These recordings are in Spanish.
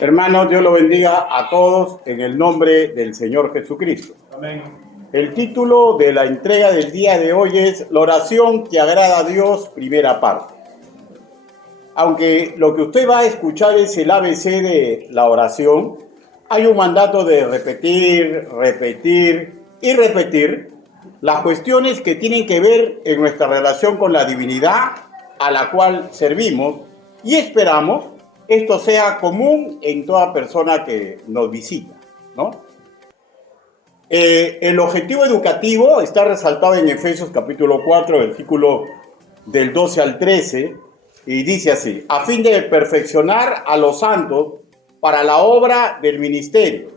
Hermanos, Dios lo bendiga a todos en el nombre del Señor Jesucristo. Amén. El título de la entrega del día de hoy es La oración que agrada a Dios, primera parte. Aunque lo que usted va a escuchar es el ABC de la oración, hay un mandato de repetir, repetir y repetir las cuestiones que tienen que ver en nuestra relación con la divinidad a la cual servimos y esperamos esto sea común en toda persona que nos visita, ¿no? El objetivo educativo está resaltado en Efesios capítulo 4, versículo del 12 al 13, y dice así: a fin de perfeccionar a los santos para la obra del ministerio,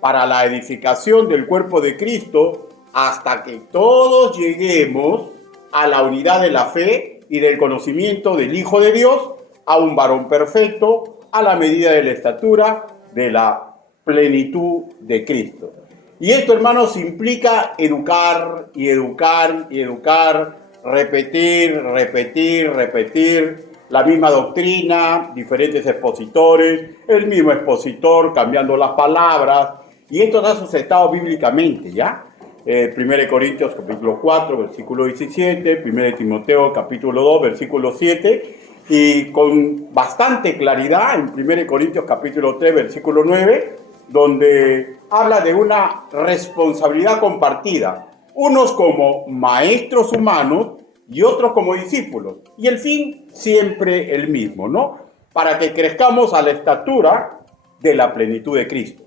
para la edificación del cuerpo de Cristo, hasta que todos lleguemos a la unidad de la fe y del conocimiento del Hijo de Dios, a un varón perfecto, a la medida de la estatura de la plenitud de Cristo. Y esto, hermanos, implica educar y educar y educar, repetir, repetir, repetir la misma doctrina, diferentes expositores, el mismo expositor cambiando las palabras, y esto está sustentado bíblicamente, ¿ya? 1 Corintios capítulo 4, versículo 17, 1 Timoteo capítulo 2, versículo 7, y con bastante claridad en 1 Corintios capítulo 3, versículo 9, donde habla de una responsabilidad compartida, unos como maestros humanos y otros como discípulos, y el fin siempre el mismo, ¿no? Para que crezcamos a la estatura de la plenitud de Cristo,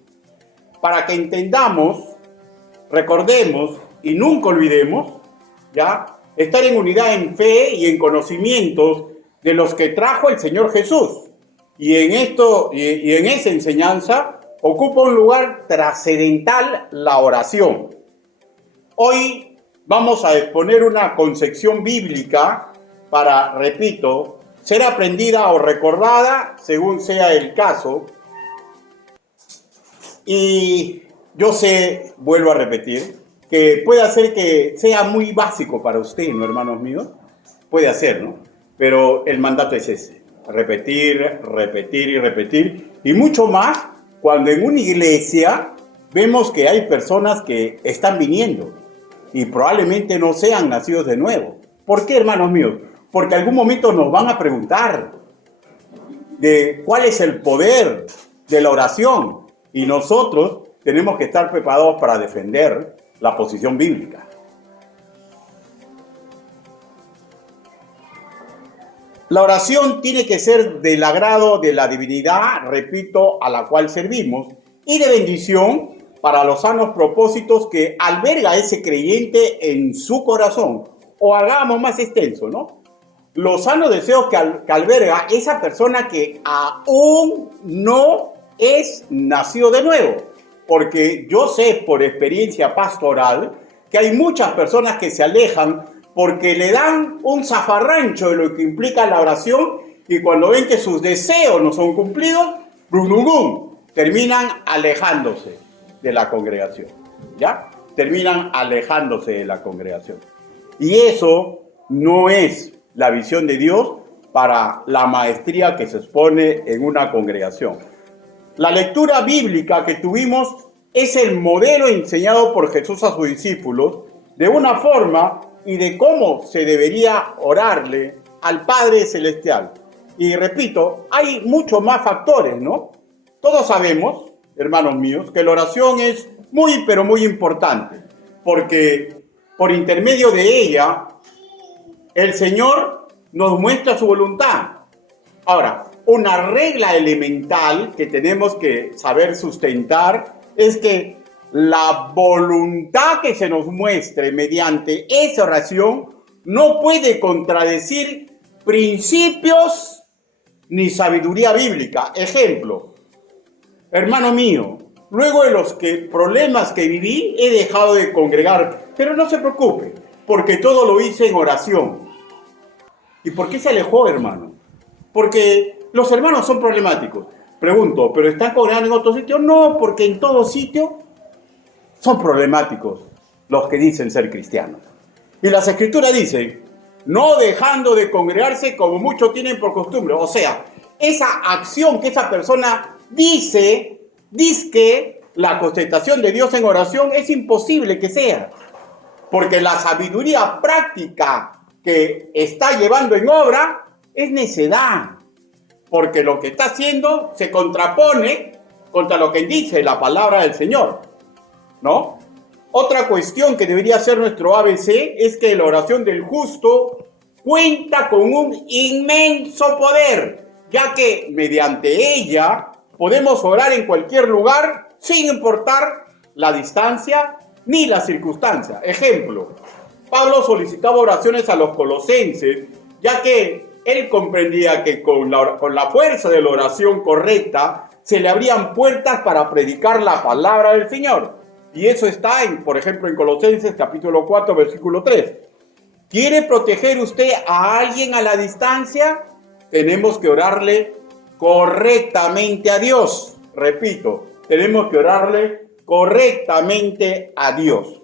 para que entendamos, recordemos y nunca olvidemos, ¿ya?, estar en unidad en fe y en conocimientos de los que trajo el Señor Jesús. Y en esto y en esa enseñanza ocupa un lugar trascendental la oración. Hoy vamos a exponer una concepción bíblica para, repito, ser aprendida o recordada según sea el caso. Y yo sé, vuelvo a repetir, que puede hacer que sea muy básico para usted, ¿no, hermanos míos? Puede hacer, ¿no? Pero el mandato es ese: repetir, repetir y repetir. Y mucho más cuando en una iglesia vemos que hay personas que están viniendo y probablemente no sean nacidos de nuevo. ¿Por qué, hermanos míos? Porque en algún momento nos van a preguntar de cuál es el poder de la oración, y nosotros tenemos que estar preparados para defender la posición bíblica. La oración tiene que ser del agrado de la divinidad, repito, a la cual servimos, y de bendición para los sanos propósitos que alberga ese creyente en su corazón. O hagamos más extenso, ¿no? Los sanos deseos que alberga esa persona que aún no es nacido de nuevo. Porque yo sé por experiencia pastoral que hay muchas personas que se alejan porque le dan un zafarrancho de lo que implica la oración, y cuando ven que sus deseos no son cumplidos, terminan alejándose de la congregación, ¿ya? Terminan alejándose de la congregación. Y eso no es la visión de Dios para la maestría que se expone en una congregación. La lectura bíblica que tuvimos es el modelo enseñado por Jesús a sus discípulos de una forma y de cómo se debería orarle al Padre Celestial. Y repito, hay muchos más factores, ¿no? Todos sabemos, hermanos míos, que la oración es muy, pero muy importante, porque por intermedio de ella, el Señor nos muestra su voluntad. Ahora, una regla elemental que tenemos que saber sustentar es que la voluntad que se nos muestre mediante esa oración no puede contradecir principios ni sabiduría bíblica. Ejemplo, hermano mío, luego de los problemas que viví, he dejado de congregar, pero no se preocupe, porque todo lo hice en oración. ¿Y por qué se alejó, hermano? Porque los hermanos son problemáticos. Pregunto, ¿pero están congregando en otro sitio? No, porque en todo sitio son problemáticos los que dicen ser cristianos. Y las escrituras dicen, no dejando de congregarse como muchos tienen por costumbre. O sea, esa acción que esa persona dice que la concentración de Dios en oración es imposible que sea, porque la sabiduría práctica que está llevando en obra es necedad, porque lo que está haciendo se contrapone contra lo que dice la palabra del Señor, ¿no? Otra cuestión que debería ser nuestro ABC es que la oración del justo cuenta con un inmenso poder, ya que mediante ella podemos orar en cualquier lugar sin importar la distancia ni la circunstancia. Ejemplo, Pablo solicitaba oraciones a los colosenses, ya que él comprendía que con la fuerza de la oración correcta se le abrían puertas para predicar la palabra del Señor. Y eso está, por ejemplo, en Colosenses capítulo 4, versículo 3. ¿Quiere proteger usted a alguien a la distancia? Tenemos que orarle correctamente a Dios. Repito, tenemos que orarle correctamente a Dios.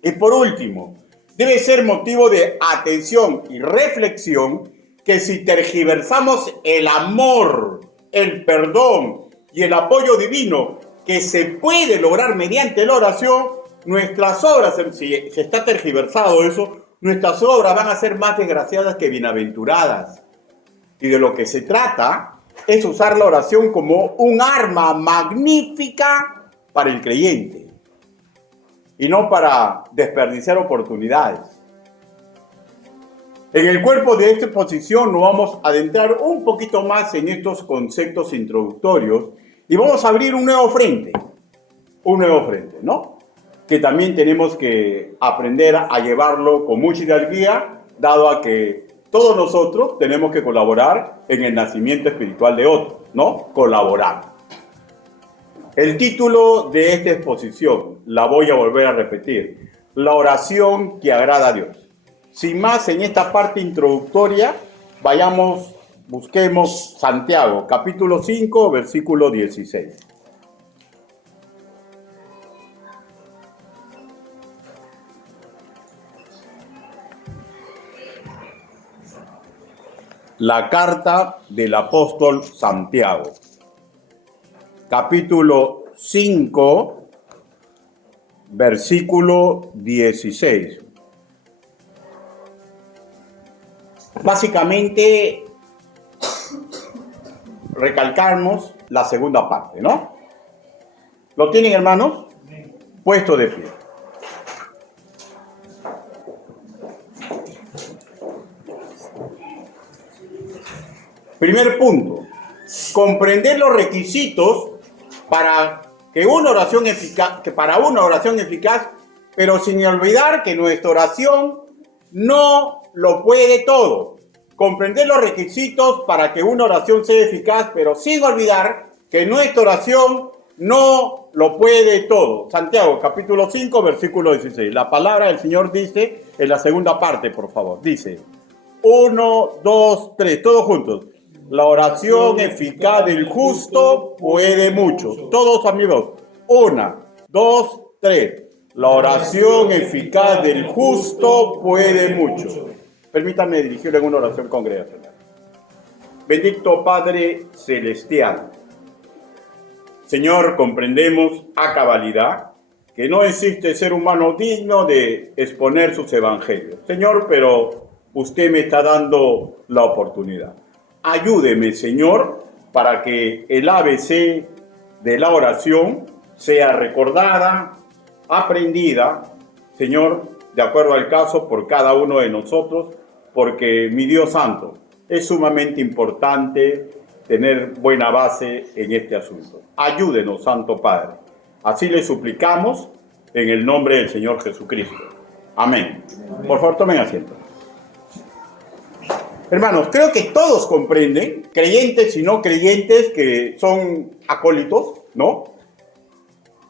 Y por último, debe ser motivo de atención y reflexión que si tergiversamos el amor, el perdón y el apoyo divino que se puede lograr mediante la oración, nuestras obras, si está tergiversado eso, nuestras obras van a ser más desgraciadas que bienaventuradas. Y de lo que se trata es usar la oración como un arma magnífica para el creyente y no para desperdiciar oportunidades. En el cuerpo de esta exposición nos vamos a adentrar un poquito más en estos conceptos introductorios y vamos a abrir un nuevo frente, ¿no? Que también tenemos que aprender a llevarlo con mucha hidalguía, dado a que todos nosotros tenemos que colaborar en el nacimiento espiritual de otros, ¿no? Colaborar. El título de esta exposición, la voy a volver a repetir, la oración que agrada a Dios. Sin más, en esta parte introductoria, busquemos Santiago, capítulo 5, versículo 16. La carta del apóstol Santiago, capítulo 5, versículo 16. Básicamente, recalcamos la segunda parte, ¿no? ¿Lo tienen, hermanos? Puesto de pie. Primer punto, comprender los requisitos para una oración eficaz, pero sin olvidar que nuestra oración no lo puede todo. Comprender los requisitos para que una oración sea eficaz, pero sin olvidar que nuestra oración no lo puede todo. Santiago, capítulo 5, versículo 16. La palabra del Señor dice, en la segunda parte, por favor, dice, 1, 2, 3, todos juntos. La oración eficaz del justo puede mucho. Todos, amigos. 1, 2, 3. La oración eficaz del justo puede mucho. Permítanme dirigirle una oración congregacional. Bendito Padre Celestial. Señor, comprendemos a cabalidad que no existe ser humano digno de exponer sus evangelios. Señor, pero usted me está dando la oportunidad. Ayúdeme, Señor, para que el ABC de la oración sea recordada, aprendida, Señor, de acuerdo al caso, por cada uno de nosotros, porque, mi Dios Santo, es sumamente importante tener buena base en este asunto. Ayúdenos, Santo Padre. Así le suplicamos en el nombre del Señor Jesucristo. Amén. Por favor, tomen asiento. Hermanos, creo que todos comprenden, creyentes y no creyentes que son acólitos, ¿no?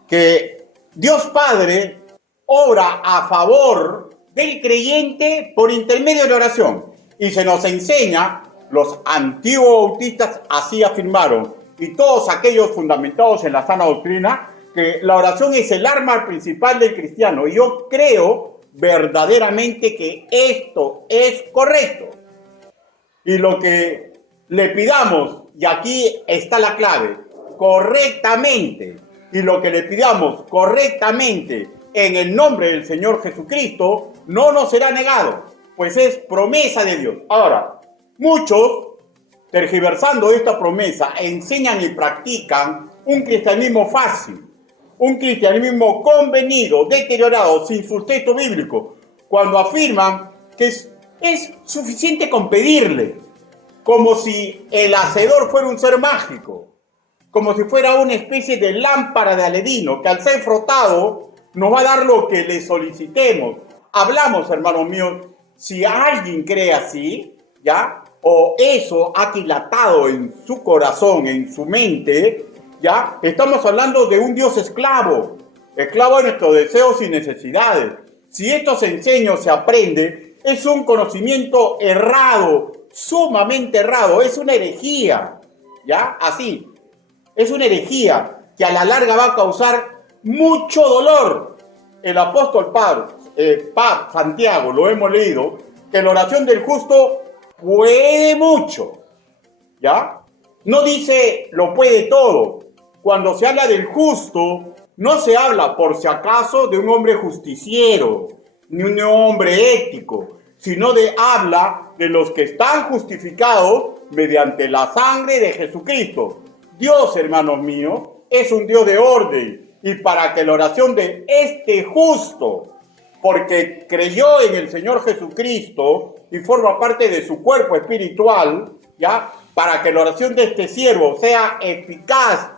Que Dios Padre obra a favor del creyente por intermedio de la oración. Y se nos enseña, los antiguos bautistas así afirmaron, y todos aquellos fundamentados en la sana doctrina, que la oración es el arma principal del cristiano. Y yo creo verdaderamente que esto es correcto. Y lo que le pidamos, y aquí está la clave, correctamente y lo que le pidamos correctamente en el nombre del Señor Jesucristo, no nos será negado, pues es promesa de Dios. Ahora, muchos, tergiversando esta promesa, enseñan y practican un cristianismo fácil, un cristianismo convenido, deteriorado, sin sustento bíblico, cuando afirman que es suficiente con pedirle, como si el hacedor fuera un ser mágico, como si fuera una especie de lámpara de Aladino, que al ser frotado nos va a dar lo que le solicitemos. Hablamos, hermanos míos, si alguien cree así, ¿ya? O eso ha dilatado en su corazón, en su mente, ¿ya? Estamos hablando de un Dios esclavo, esclavo de nuestros deseos y necesidades. Si estos enseños se aprende, es un conocimiento errado, sumamente errado, es una herejía, ¿ya? Así, es una herejía que a la larga va a causar mucho dolor. El apóstol Santiago, lo hemos leído, que la oración del justo puede mucho, ¿ya? No dice lo puede todo. Cuando se habla del justo, no se habla, por si acaso, de un hombre justiciero, ni un hombre ético, sino habla de los que están justificados mediante la sangre de Jesucristo. Dios, hermanos míos, es un Dios de orden, y para que la oración de este justo, porque creyó en el Señor Jesucristo y forma parte de su cuerpo espiritual, ¿ya? Para que la oración de este siervo sea eficaz,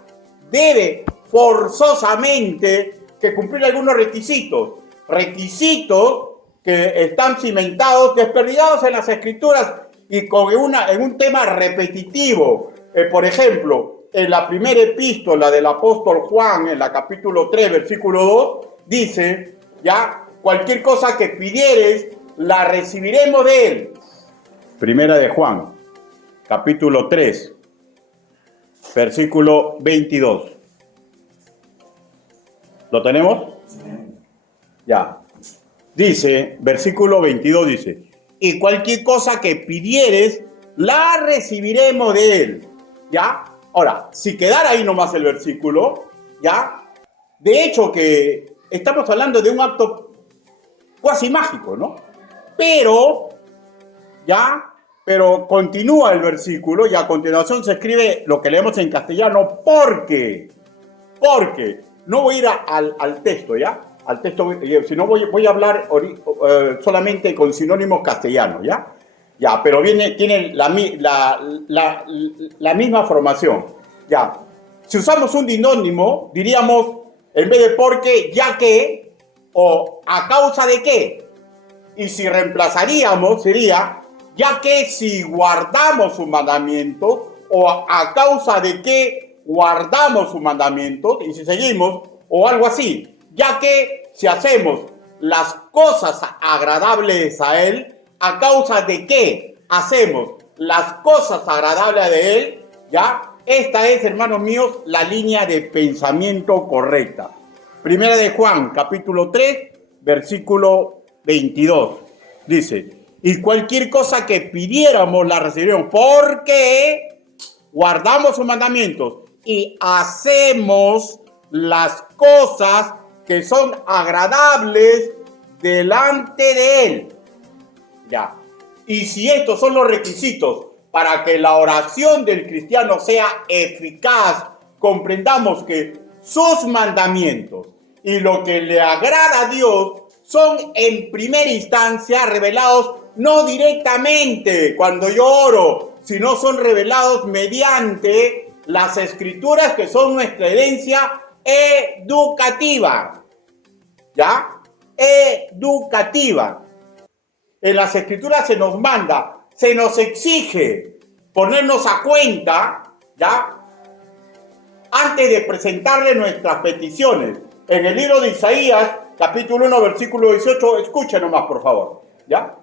debe forzosamente que cumplir algunos requisitos que están cimentados, desperdigados en las Escrituras y en un tema repetitivo. Por ejemplo, en la primera epístola del apóstol Juan, en la capítulo 3, versículo 2, dice, ya, cualquier cosa que pidieres, la recibiremos de él. Primera de Juan, capítulo 3, versículo 22. ¿Lo tenemos? Ya. Dice, versículo 22 dice, y cualquier cosa que pidieres, la recibiremos de él. ¿Ya? Ahora, si quedara ahí nomás el versículo, ¿ya? De hecho que estamos hablando de un acto cuasi mágico, ¿no? Pero continúa el versículo y a continuación se escribe lo que leemos en castellano, porque, no voy a ir al texto, ¿ya? Al texto, sino voy a hablar solamente con sinónimos castellanos, ¿ya? Ya, pero tiene la misma formación, ¿ya? Si usamos un sinónimo, diríamos, en vez de porque, ya que, o a causa de qué. Y si reemplazaríamos, sería, ya que si guardamos su mandamiento, o a causa de que guardamos su mandamiento, y si seguimos, o algo así, ya que si hacemos las cosas agradables a él, a causa de que hacemos las cosas agradables de él, ¿ya? Esta es, hermanos míos, la línea de pensamiento correcta. Primera de Juan, capítulo 3, versículo 22. Dice, y cualquier cosa que pidiéramos la recibiremos, porque guardamos sus mandamientos y hacemos las cosas que son agradables delante de él. Ya. Y si estos son los requisitos para que la oración del cristiano sea eficaz, comprendamos que sus mandamientos y lo que le agrada a Dios son en primera instancia revelados no directamente cuando yo oro, sino son revelados mediante las Escrituras, que son nuestra herencia educativa. ¿Ya? Educativa. En las Escrituras se nos manda, se nos exige ponernos a cuenta, ¿ya? Antes de presentarle nuestras peticiones. En el libro de Isaías, capítulo 1, versículo 18, escuchen nomás, por favor, ¿ya?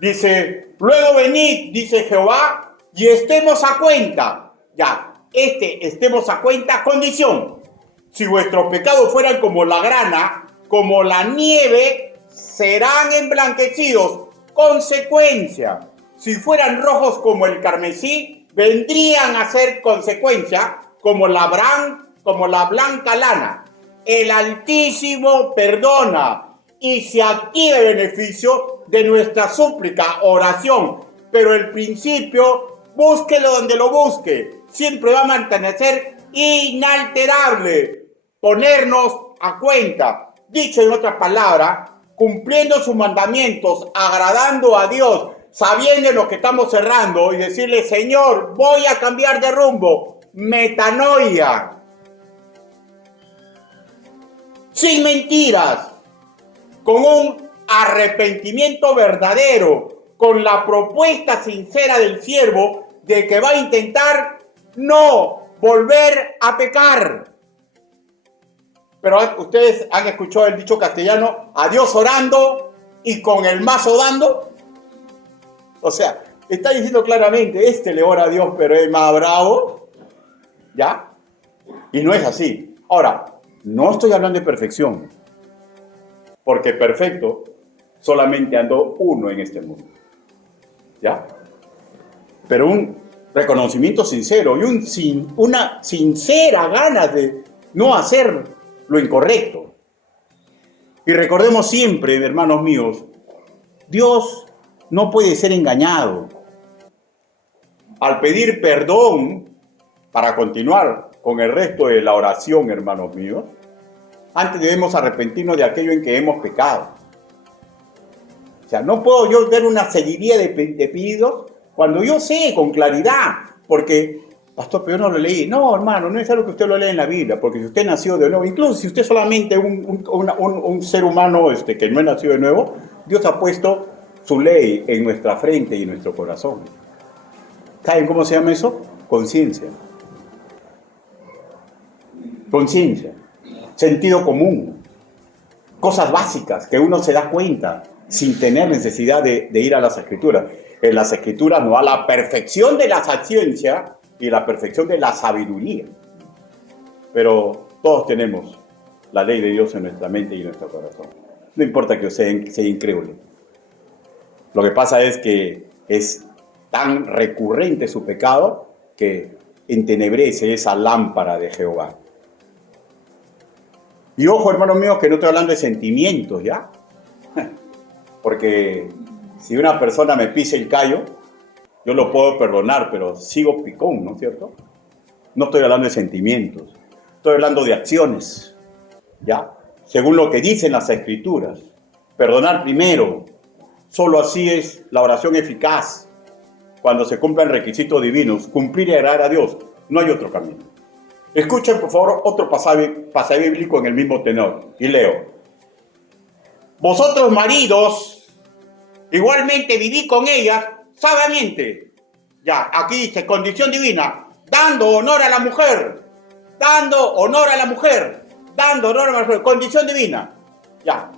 Dice, luego venid, dice Jehová, y estemos a cuenta. Ya, estemos a cuenta, condición. Si vuestros pecados fueran como la grana, como la nieve, serán emblanquecidos. Consecuencia, si fueran rojos como el carmesí, vendrían a ser consecuencia como la blanca lana. El Altísimo perdona y se activa el beneficio de nuestra súplica, oración. Pero el principio, búsquelo donde lo busque, siempre va a mantenerse inalterable. Ponernos a cuenta, dicho en otras palabras, cumpliendo sus mandamientos, agradando a Dios, sabiendo lo que estamos cerrando y decirle, Señor, voy a cambiar de rumbo. Metanoia. Sin mentiras, con un arrepentimiento verdadero, con la propuesta sincera del siervo de que va a intentar no volver a pecar. Pero ustedes han escuchado el dicho castellano, a Dios orando y con el mazo dando. O sea, está diciendo claramente, le ora a Dios, pero es más bravo. ¿Ya? Y no es así. Ahora, no estoy hablando de perfección, porque perfecto solamente ando uno en este mundo. ¿Ya? Pero un reconocimiento sincero y una sincera ganas de no hacer lo incorrecto. Y recordemos siempre, hermanos míos, Dios no puede ser engañado. Al pedir perdón, para continuar con el resto de la oración, hermanos míos, antes debemos arrepentirnos de aquello en que hemos pecado. O sea, no puedo yo ver una seguidilla de pedidos cuando yo sé con claridad, porque, pastor, pero yo no lo leí. No, hermano, no es algo que usted lo lea en la Biblia, porque si usted nació de nuevo, incluso si usted solamente es un ser humano que no es nacido de nuevo, Dios ha puesto su ley en nuestra frente y en nuestro corazón. ¿Saben cómo se llama eso? Conciencia. Conciencia. Sentido común. Cosas básicas que uno se da cuenta sin tener necesidad de ir a las Escrituras. En las Escrituras no a la perfección de la ciencia y la perfección de la sabiduría. Pero todos tenemos la ley de Dios en nuestra mente y en nuestro corazón. No importa que sea incrédulo. Lo que pasa es que es tan recurrente su pecado que entenebrece esa lámpara de Jehová. Y ojo, hermanos míos, que no estoy hablando de sentimientos, ¿ya? Porque si una persona me pisa el callo, yo lo puedo perdonar, pero sigo picón, ¿no es cierto? No estoy hablando de sentimientos, estoy hablando de acciones, ¿ya? Según lo que dicen las Escrituras. Perdonar primero, solo así es la oración eficaz. Cuando se cumplan requisitos divinos, cumplir y agradar a Dios, no hay otro camino. Escuchen, por favor, otro pasaje bíblico en el mismo tenor, y leo. Vosotros, maridos, igualmente vivid con ellas sabiamente. Ya, aquí dice, condición divina, dando honor a la mujer, dando honor a la mujer, dando honor a la mujer, condición divina. Ya.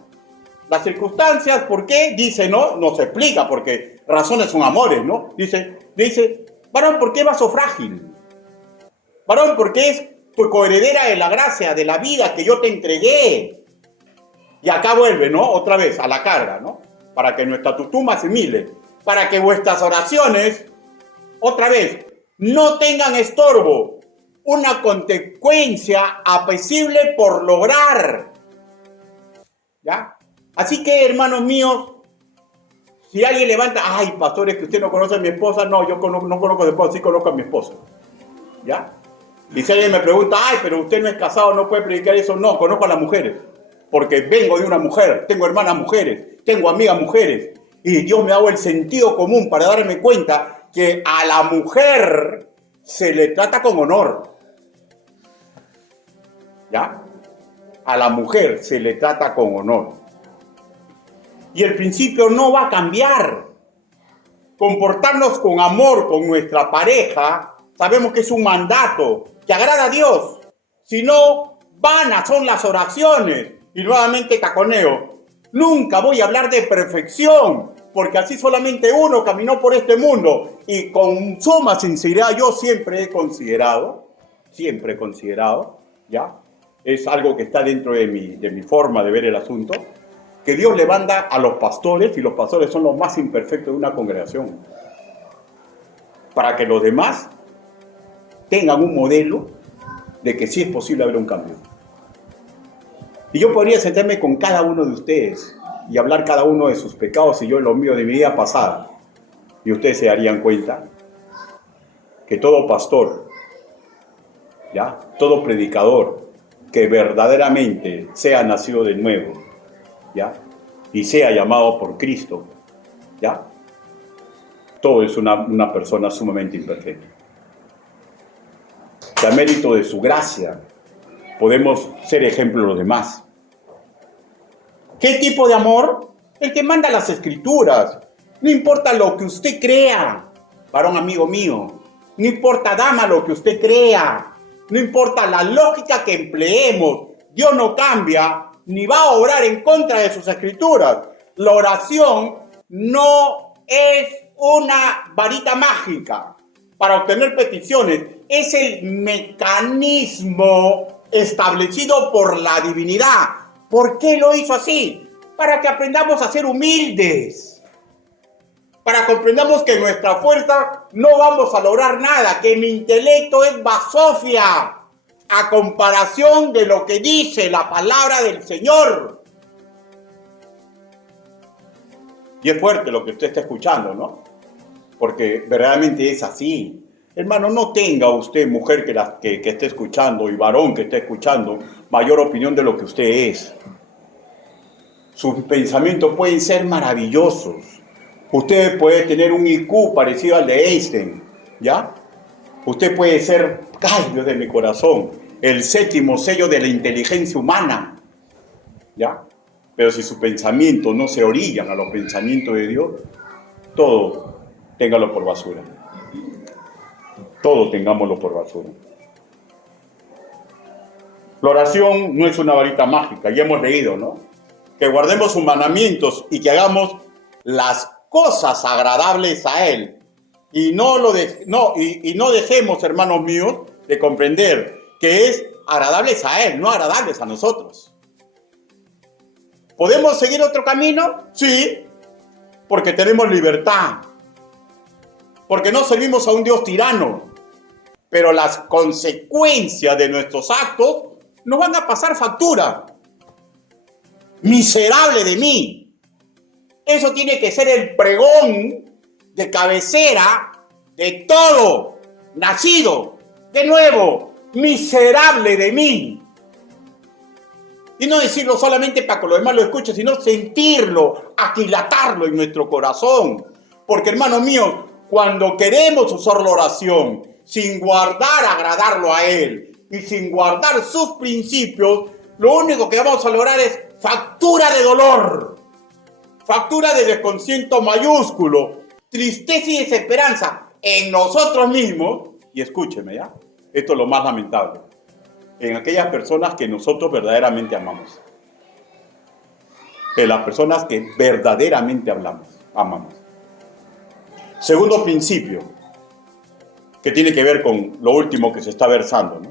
Las circunstancias, ¿por qué? Dice, no se explica, porque razones son amores, ¿no? Dice, varón, ¿por qué vaso frágil? Varón, porque es tu coheredera de la gracia, de la vida que yo te entregué. Y acá vuelve, ¿no? Otra vez a la carga, ¿no? Para que nuestra tutuma asimile, para que vuestras oraciones, otra vez, no tengan estorbo, una consecuencia apacible por lograr. ¿Ya? Así que, hermanos míos, si alguien levanta, ay, pastor, es que usted no conoce a mi esposa, no, yo no conozco a mi esposa, sí conozco a mi esposa. ¿Ya? Y si alguien me pregunta, ay, pero usted no es casado, no puede predicar eso, no, conozco a las mujeres. Porque vengo de una mujer, tengo hermanas mujeres, tengo amigas mujeres. Y Dios me ha dado el sentido común para darme cuenta que a la mujer se le trata con honor. ¿Ya? A la mujer se le trata con honor. Y el principio no va a cambiar. Comportarnos con amor con nuestra pareja, sabemos que es un mandato que agrada a Dios. Si no, vanas son las oraciones. Y nuevamente taconeo. Nunca voy a hablar de perfección, porque así solamente uno caminó por este mundo. Y con suma sinceridad yo siempre he considerado, ¿ya? Es algo que está dentro de mi forma de ver el asunto, que Dios le manda a los pastores, y los pastores son los más imperfectos de una congregación, para que los demás tengan un modelo de que sí es posible haber un cambio. Y yo podría sentarme con cada uno de ustedes y hablar cada uno de sus pecados y yo lo mío de mi vida pasada. Y ustedes se darían cuenta que todo pastor, ¿ya? Todo predicador que verdaderamente sea nacido de nuevo, ¿ya? Y sea llamado por Cristo, ¿ya? Todo es una persona sumamente imperfecta. Que a mérito de su gracia podemos ser ejemplo de los demás. ¿Qué tipo de amor? El que manda las escrituras. No importa lo que usted crea, varón amigo mío. No importa, dama, lo que usted crea. No importa la lógica que empleemos. Dios no cambia ni va a obrar en contra de sus escrituras. La oración no es una varita mágica para obtener peticiones. Es el mecanismo establecido por la divinidad. ¿Por qué lo hizo así? Para que aprendamos a ser humildes. Para que comprendamos que nuestra fuerza no vamos a lograr nada, que mi intelecto es basofia a comparación de lo que dice la palabra del Señor. Y es fuerte lo que usted está escuchando, ¿no? Porque verdaderamente es así. Hermano, no tenga usted, mujer que esté escuchando y varón que esté escuchando, mayor opinión de lo que usted es. Sus pensamientos pueden ser maravillosos. Usted puede tener un IQ parecido al de Einstein, ¿ya? Usted puede ser, ay, Dios de mi corazón, el séptimo sello de la inteligencia humana, ¿ya? Pero si sus pensamientos no se orillan a los pensamientos de Dios, todo téngalo por basura. Todo tengámoslo por basura. La oración no es una varita mágica, ya hemos leído, ¿no? Que guardemos sus mandamientos y que hagamos las cosas agradables a Él. Y no dejemos, hermanos míos, de comprender que es agradables a Él, no agradables a nosotros. ¿Podemos seguir otro camino? Sí, porque tenemos libertad. Porque no servimos a un Dios tirano. Pero las consecuencias de nuestros actos nos van a pasar factura. Miserable de mí. Eso tiene que ser el pregón de cabecera de todo nacido de nuevo. Miserable de mí. Y no decirlo solamente para que los demás lo escuchen, sino sentirlo, aquilatarlo en nuestro corazón. Porque, hermano mío, cuando queremos usar la oración sin guardar, agradarlo a Él y sin guardar sus principios, lo único que vamos a lograr es factura de dolor, factura de descontento mayúsculo, tristeza y desesperanza en nosotros mismos. Y escúcheme, ¿ya? Esto es lo más lamentable. En aquellas personas que nosotros verdaderamente amamos. En las personas que verdaderamente amamos. Segundo principio, que tiene que ver con lo último que se está versando, ¿no?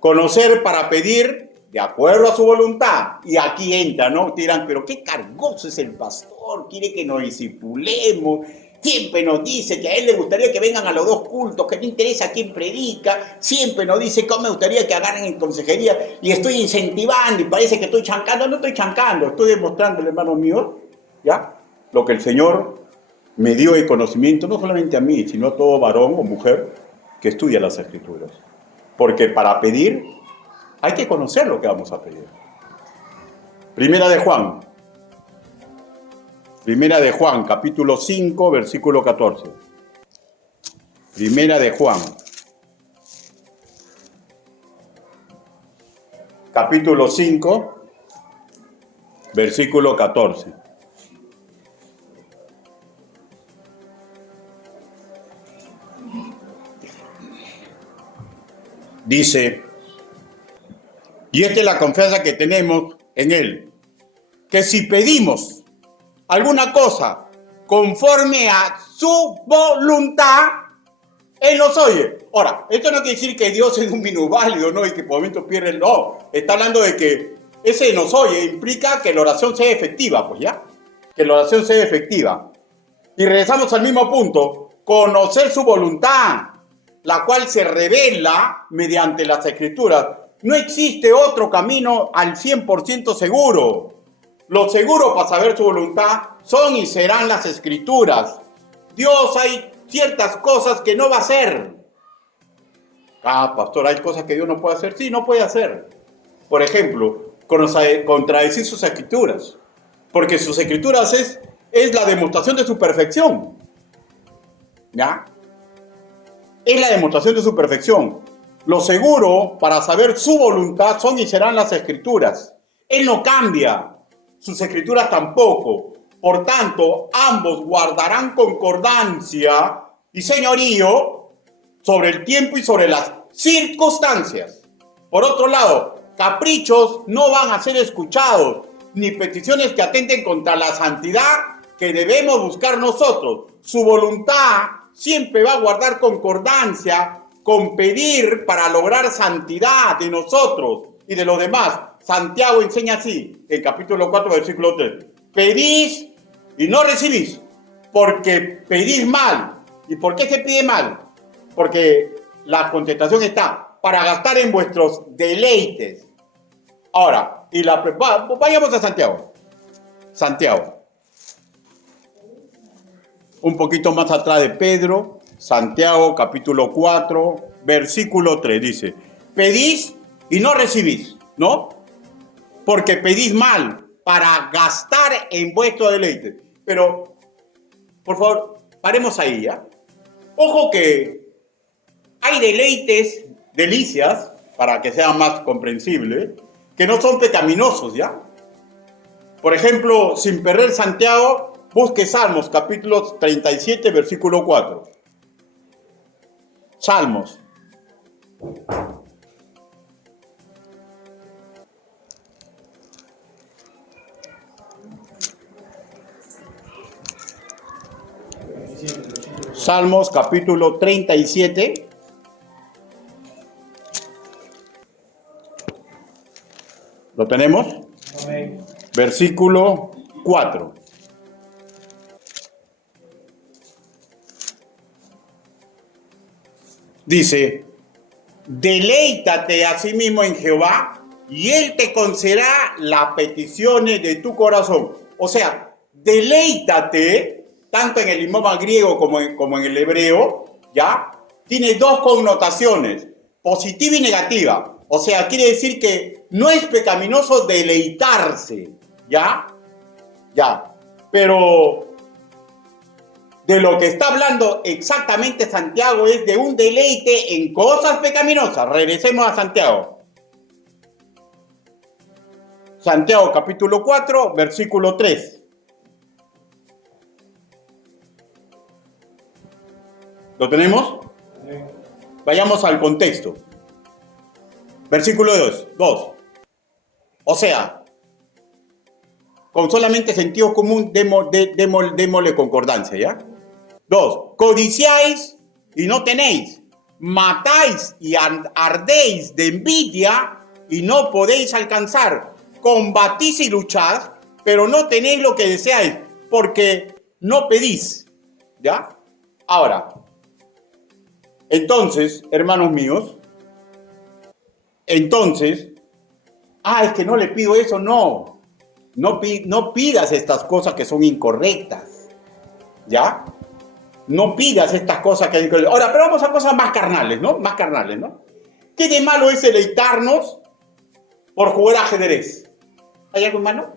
Conocer para pedir de acuerdo a su voluntad. Y aquí entra, ¿no? Dirán, pero qué cargoso es el pastor, quiere que nos discipulemos. Siempre nos dice que a él le gustaría que vengan a los dos cultos, que no interesa quién predica. Siempre nos dice cómo me gustaría que agarren en consejería. Y estoy incentivando y parece que estoy chancando. No estoy chancando, estoy demostrando, hermano mío, ¿ya? Lo que el Señor me dio de conocimiento, no solamente a mí, sino a todo varón o mujer que estudia las Escrituras. Porque para pedir hay que conocer lo que vamos a pedir. Primera de Juan, capítulo 5, versículo 14. Primera de Juan, capítulo 5, versículo 14. Dice, y esta es la confianza que tenemos en Él, que si pedimos alguna cosa conforme a su voluntad, Él nos oye. Ahora, esto no quiere decir que Dios es un minusválido, ¿no? Y que por momentos pierde el no. Está hablando de que ese nos oye implica que la oración sea efectiva, pues ya. Que la oración sea efectiva. Y regresamos al mismo punto, conocer su voluntad. la cual se revela mediante las Escrituras. No existe otro camino al 100% seguro. Lo seguro para saber su voluntad son y serán las Escrituras. Dios, hay ciertas cosas que no va a hacer. Pastor, ¿hay cosas que Dios no puede hacer? Sí, no puede hacer. Por ejemplo, contradecir sus Escrituras. Porque sus Escrituras es la demostración de su perfección. ¿Ya? Es la demostración de su perfección. Lo seguro para saber su voluntad son y serán las Escrituras. Él no cambia, sus Escrituras tampoco. Por tanto, ambos guardarán concordancia y señorío sobre el tiempo y sobre las circunstancias. Por otro lado, caprichos no van a ser escuchados, ni peticiones que atenten contra la santidad que debemos buscar nosotros. Su voluntad siempre va a guardar concordancia con pedir para lograr santidad de nosotros y de los demás. Santiago enseña así, en capítulo 4, versículo 3. Pedís y no recibís, porque pedís mal. ¿Y por qué se pide mal? Porque la contestación está para gastar en vuestros deleites. Ahora, vayamos a Santiago. Santiago. Un poquito más atrás de Pedro, Santiago capítulo 4, versículo 3, dice, pedís y no recibís, ¿no? Porque pedís mal para gastar en vuestro deleite. Pero, por favor, paremos ahí, ¿ya? Ojo que hay deleites, delicias, para que sea más comprensible, que no son pecaminosos, ¿ya? Por ejemplo, sin perder Santiago, busque Salmos, capítulo 37, versículo 4. Salmos. Salmos, capítulo 37. ¿Lo tenemos? Amén. Versículo 4. Dice, deleítate a sí mismo en Jehová y Él te concederá las peticiones de tu corazón. O sea, deleítate, tanto en el idioma griego como en el hebreo, ¿ya? Tiene dos connotaciones, positiva y negativa. O sea, quiere decir que no es pecaminoso deleitarse, ¿ya? Ya, pero de lo que está hablando exactamente Santiago es de un deleite en cosas pecaminosas. Regresemos a Santiago. Santiago capítulo 4, versículo 3. ¿Lo tenemos? Sí. Vayamos al contexto. Versículo 2. O sea, con solamente sentido común, démosle concordancia, ¿ya? 2. Codiciáis y no tenéis. Matáis y ardéis de envidia y no podéis alcanzar. Combatís y lucháis, pero no tenéis lo que deseáis, porque no pedís, ¿ya? Ahora, entonces, hermanos míos, es que no le pido eso, no. No pidas estas cosas que son incorrectas, ¿ya? No pidas estas cosas que hay incorrectas. Ahora, pero vamos a cosas más carnales, ¿no? Más carnales, ¿no? ¿Qué de malo es deleitarnos por jugar ajedrez? ¿Hay algo malo?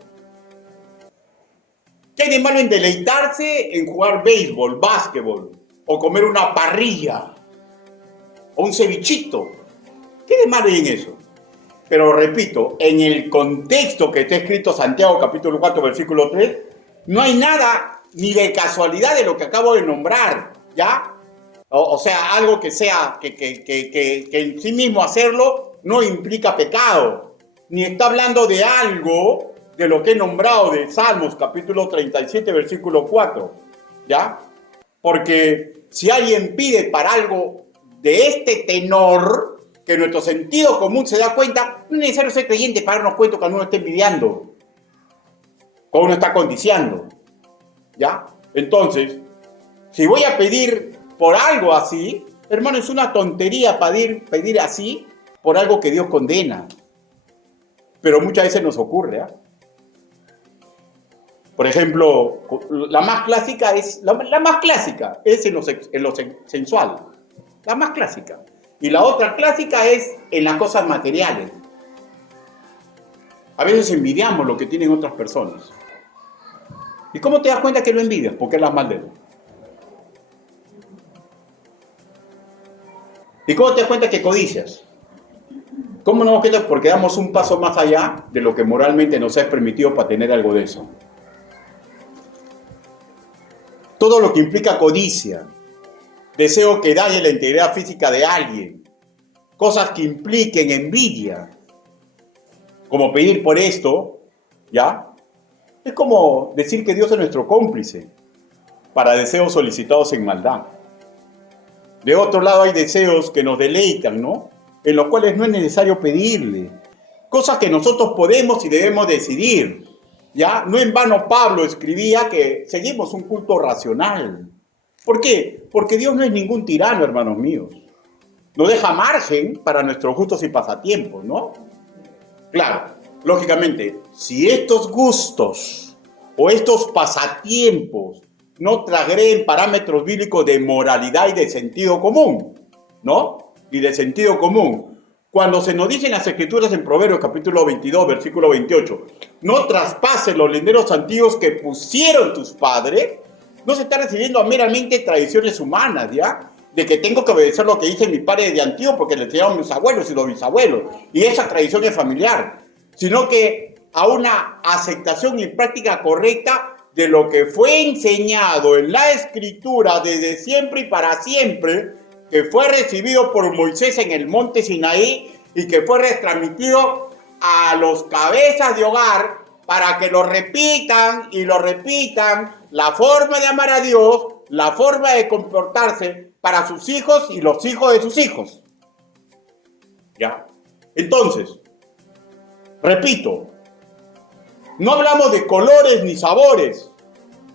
¿Qué de malo en deleitarse en jugar béisbol, básquetbol, o comer una parrilla, o un cevichito? ¿Qué de malo hay en eso? Pero repito, en el contexto que está escrito Santiago capítulo 4, versículo 3, no hay nada ni de casualidad de lo que acabo de nombrar, ¿ya? O sea, algo que sea, que en sí mismo hacerlo no implica pecado. Ni está hablando de algo de lo que he nombrado de Salmos capítulo 37, versículo 4, ¿ya? Porque si alguien pide para algo de este tenor, que nuestro sentido común se da cuenta, no es necesario ser creyente para darnos cuenta cuando uno está envidiando, cuando uno está codiciando, ¿ya? Entonces, si voy a pedir por algo así, Hermano, es una tontería pedir así por algo que Dios condena. Pero muchas veces nos ocurre, ¿eh? Por ejemplo, la más clásica es en lo sensual. La más clásica. Y la otra clásica es en las cosas materiales. A veces envidiamos lo que tienen otras personas. ¿Y cómo te das cuenta que lo envidias? Porque hablas mal de él. ¿Y cómo te das cuenta que codicias? ¿Cómo nos queda? Porque damos un paso más allá de lo que moralmente nos es permitido para tener algo de eso. Todo lo que implica codicia, deseo que dañe la integridad física de alguien, cosas que impliquen envidia, como pedir por esto, ¿ya? Es como decir que Dios es nuestro cómplice para deseos solicitados en maldad. De otro lado hay deseos que nos deleitan, ¿no? En los cuales no es necesario pedirle. Cosas que nosotros podemos y debemos decidir, ¿ya? No en vano Pablo escribía que seguimos un culto racional. ¿Por qué? Porque Dios no es ningún tirano, hermanos míos. Nos deja margen para nuestros gustos y pasatiempos, ¿no? Claro, lógicamente, si estos gustos o estos pasatiempos no transgreden parámetros bíblicos de moralidad y de sentido común, ¿no? Y de sentido común. Cuando se nos dice en las Escrituras en Proverbios capítulo 22, versículo 28, no traspases los linderos antiguos que pusieron tus padres, no se está refiriendo a meramente tradiciones humanas, ¿ya? De que tengo que obedecer lo que dice mi padre de antiguo porque le enseñaron mis abuelos y los bisabuelos, y esa tradición es familiar, sino que a una aceptación y práctica correcta de lo que fue enseñado en la Escritura desde siempre y para siempre, que fue recibido por Moisés en el monte Sinaí y que fue retransmitido a los cabezas de hogar para que lo repitan y lo repitan, la forma de amar a Dios, la forma de comportarse para sus hijos y los hijos de sus hijos. ¿Ya? Entonces, repito, no hablamos de colores ni sabores,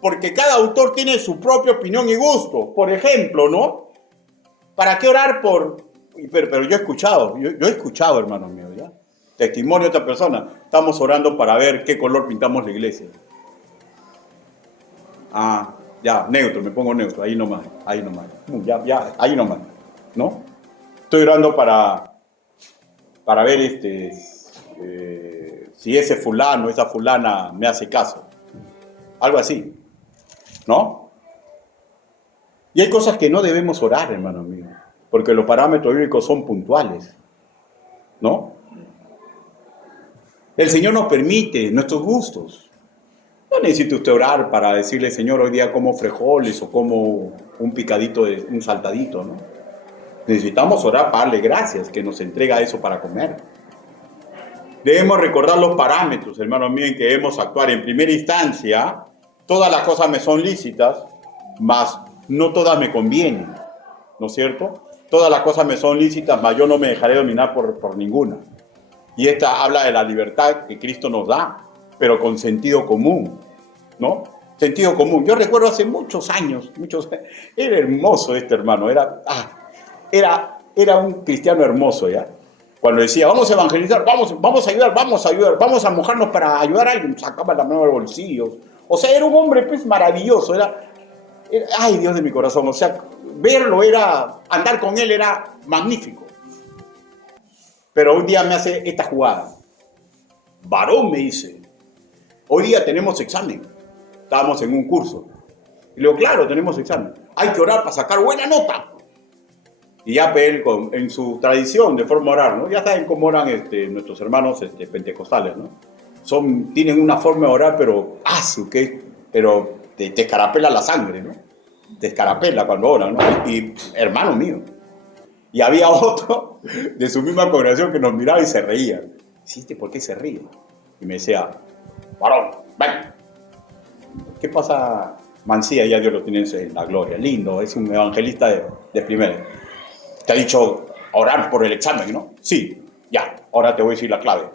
porque cada autor tiene su propia opinión y gusto. Por ejemplo, ¿no? ¿Para qué orar por...? Pero yo he escuchado, hermanos míos, ¿ya? Testimonio de otra persona. Estamos orando para ver qué color pintamos la iglesia. Ah, ya, neutro, me pongo neutro, ahí nomás. Ya, ahí nomás, ¿no? Estoy orando para ver si ese fulano, esa fulana me hace caso. Algo así, ¿no? Y hay cosas que no debemos orar, hermanos míos, porque los parámetros bíblicos son puntuales, ¿no? El Señor nos permite nuestros gustos. No necesita usted orar para decirle, Señor, hoy día como frijoles o como un picadito, un saltadito, ¿no? Necesitamos orar para darle gracias que nos entrega eso para comer. Debemos recordar los parámetros, hermanos míos, en que debemos actuar. En primera instancia, todas las cosas me son lícitas, mas no todas me convienen, ¿no es cierto? Todas las cosas me son lícitas, mas yo no me dejaré dominar por ninguna. Y esta habla de la libertad que Cristo nos da, pero con sentido común, ¿no? Sentido común. Yo recuerdo hace muchos años, era hermoso este hermano, era un cristiano hermoso, ¿ya? Cuando decía, vamos a evangelizar, vamos a ayudar, vamos a mojarnos para ayudar a alguien, sacaba la mano de los bolsillos. O sea, era un hombre pues maravilloso, ay, Dios de mi corazón, o sea, andar con él era magnífico. Pero un día me hace esta jugada. Varón, me dice, hoy día tenemos examen. Estábamos en un curso. Y le digo, claro, tenemos examen. Hay que orar para sacar buena nota. Y ya él, en su tradición de forma orar, ¿no? Ya saben cómo oran nuestros hermanos pentecostales, ¿no? Tienen una forma de orar, pero te escarapela la sangre, ¿no? Te escarapela cuando oran, ¿no? Y hermano mío. Y había otro de su misma congregación que nos miraba y se reía. ¿Sí, por qué se ríe? Y me decía, varón, ven. ¿Qué pasa, Mancilla? Ya Dios lo tiene en la gloria. Lindo, es un evangelista de primera. Te ha dicho orar por el examen, ¿no? Sí, ya. Ahora te voy a decir la clave.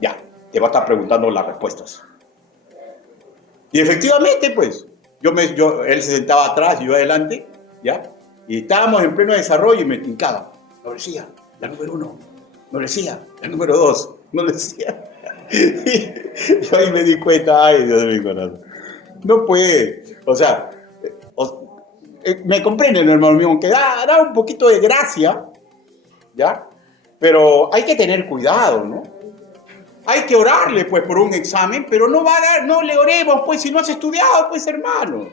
Ya, te va a estar preguntando las respuestas. Y efectivamente, pues, él se sentaba atrás y yo adelante, ¿ya? Y estábamos en pleno desarrollo y me tincaba. No decía, la número 1. No decía, la número 2. No decía. Y yo ahí me di cuenta, ay, Dios de mi corazón. No puede. O sea, me comprenden, hermano mío, aunque da un poquito de gracia, ¿ya? Pero hay que tener cuidado, ¿no? Hay que orarle, pues, por un examen, pero no le oremos, pues, si no has estudiado, pues, hermano.